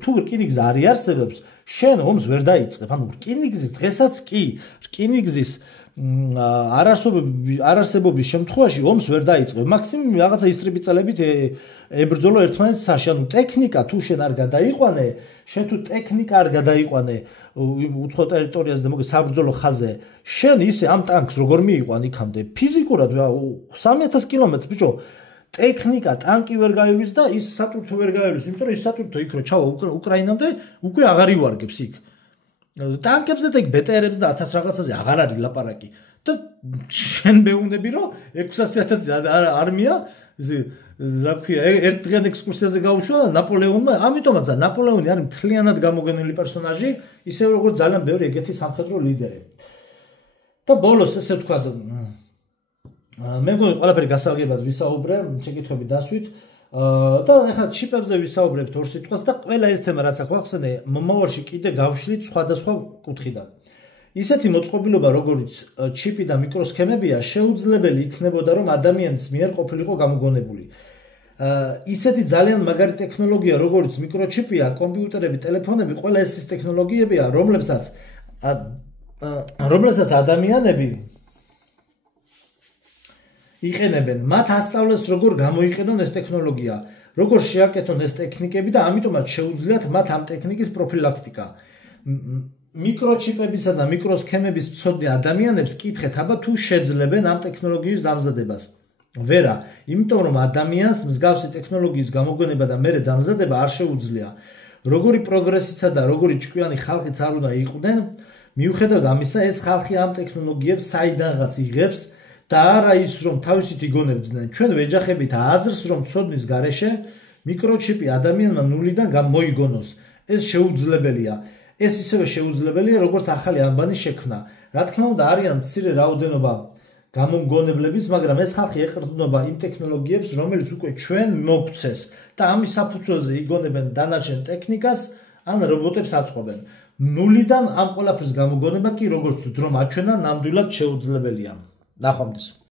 თუ რკინიგზა არ იარსებებს, შენ ომს ვერ დაიწყებ. ანუ რკინიგზის დღესაც კი, რკინიგზის არარსებობის შემთხვევაში ომს ვერ დაიწყებ. მაქსიმუმ რაღაცა ისტრიბი წელებით ებრძოლო ერთმანეთს საში. ანუ ტექნიკა თუ შენ არ გადაიყვანე, შენ თუ ტექნიკა არ გადაიყვანე უცხო ტერიტორიაზე და მოგე საბრძოლო ხაზზე, შენ ისე ამ ტანკს როგორ მიიყვან იქამდე ფიზიკურად 3000 კილომეტრს ბიჭო, ტექნიკა ტანკი ვერ გაივლის და ის სატვირთო ვერ გაივლის, იმიტომ რომ ის სატვირთო იქ რო ჩავა უკრაინამდე უკვე აღარ ივარგებს იქ. ტანკებზე და იქ ბეტერებს და 1000 რაღაცაზე აღარ არის ლაპარაკი. და შენ მეუბნები რომ 600,000 არმია რა ქვია ერთდღიან ექსკურსიაზე გაუშვა ნაპოლეონმა, ამიტომაც ნაპოლეონი არის მთლიანად გამოგონილი პერსონაჟი, ისევე როგორც ძალიან ბევრი ეგეთი სამხედრო ლიდერი. და ბოლოს ესე ვთქვა, მე მგონი ყველაფერი გასაგებად ვისაუბრე, შეკითხვები დასვით. და ეხლა ჩიპებზე ვისაუბრებთ ორ სიტყვას და ყველა ეს თემა რაც ახლა ახსენე, მომავალში კიდე გავშლით სხვადასხვა კუთხიდან. ისეთი მოწყობილობა, როგორც ჩიპი და მიკროსქემებია, შეუძლებელი იქნებოდა, რომ ადამიანის მიერ ყოფილიყო გამოგონებული. ისეთი ძალიან მაგარი ტექნოლოგია, როგორც მიკროჩიპია, კომპიუტერები, ტელეფონები, ყველა ეს ტექნოლოგიებია, რომლებსაც ადამიანები იყენებენ. მათ ასწავლეს, როგორ გამოიყენონ ეს ტექნოლოგია, როგორ შეაკეთონ ეს ტექნიკები და ამიტომაც შეუძლიათ მათ ამ ტექნიკის პროფილაქტიკა. მიკროჩიპებისა და მიკროსქემების მცოდნე ადამიანებს კითხეთ, აბა თუ შეძლებენ ამ ტექნოლოგიის დამზადებას. ვერა, იმიტომ რომ ადამიანს მსგავსი ტექნოლოგიის გამოგონება და მერე დამზადება არ შეუძლია. როგორი პროგრესიცა და როგორი ჭკვიანი ხალხიც არ უნდა იყვნენ, მიუხედავად ამისა, ეს ხალხი ამ ტექნოლოგიებს საიდანღაც იღებს და არა ის, რომ თავისით იგონებდნენ. ჩვენ ვეჯახებით აზრს, რომ ცოდნის გარეშე მიკროჩიპი ადამიანმა ნულიდან მოიგონოს. ეს შეუძლებელია. ეს ისევე შეუძლებელია, როგორც ახალი ამბანის შექმნა. რა თქმა უნდა, არიან მცირე რაოდენობა გამომგონებლების, მაგრამ ეს ხალხი ეყრდნობა იმ ტექნოლოგიებს, რომელიც უკვე ჩვენ მოგცეს და ამის საფუძველზე იგონებენ დანარჩენ ტექნიკას, ან რობოტებს აწყობენ. ნულიდან ამ ყველაფრის გამოგონება კი, როგორც დრო მაჩვენა, ნამდვილად შეუძლებელია. ნახვამდის.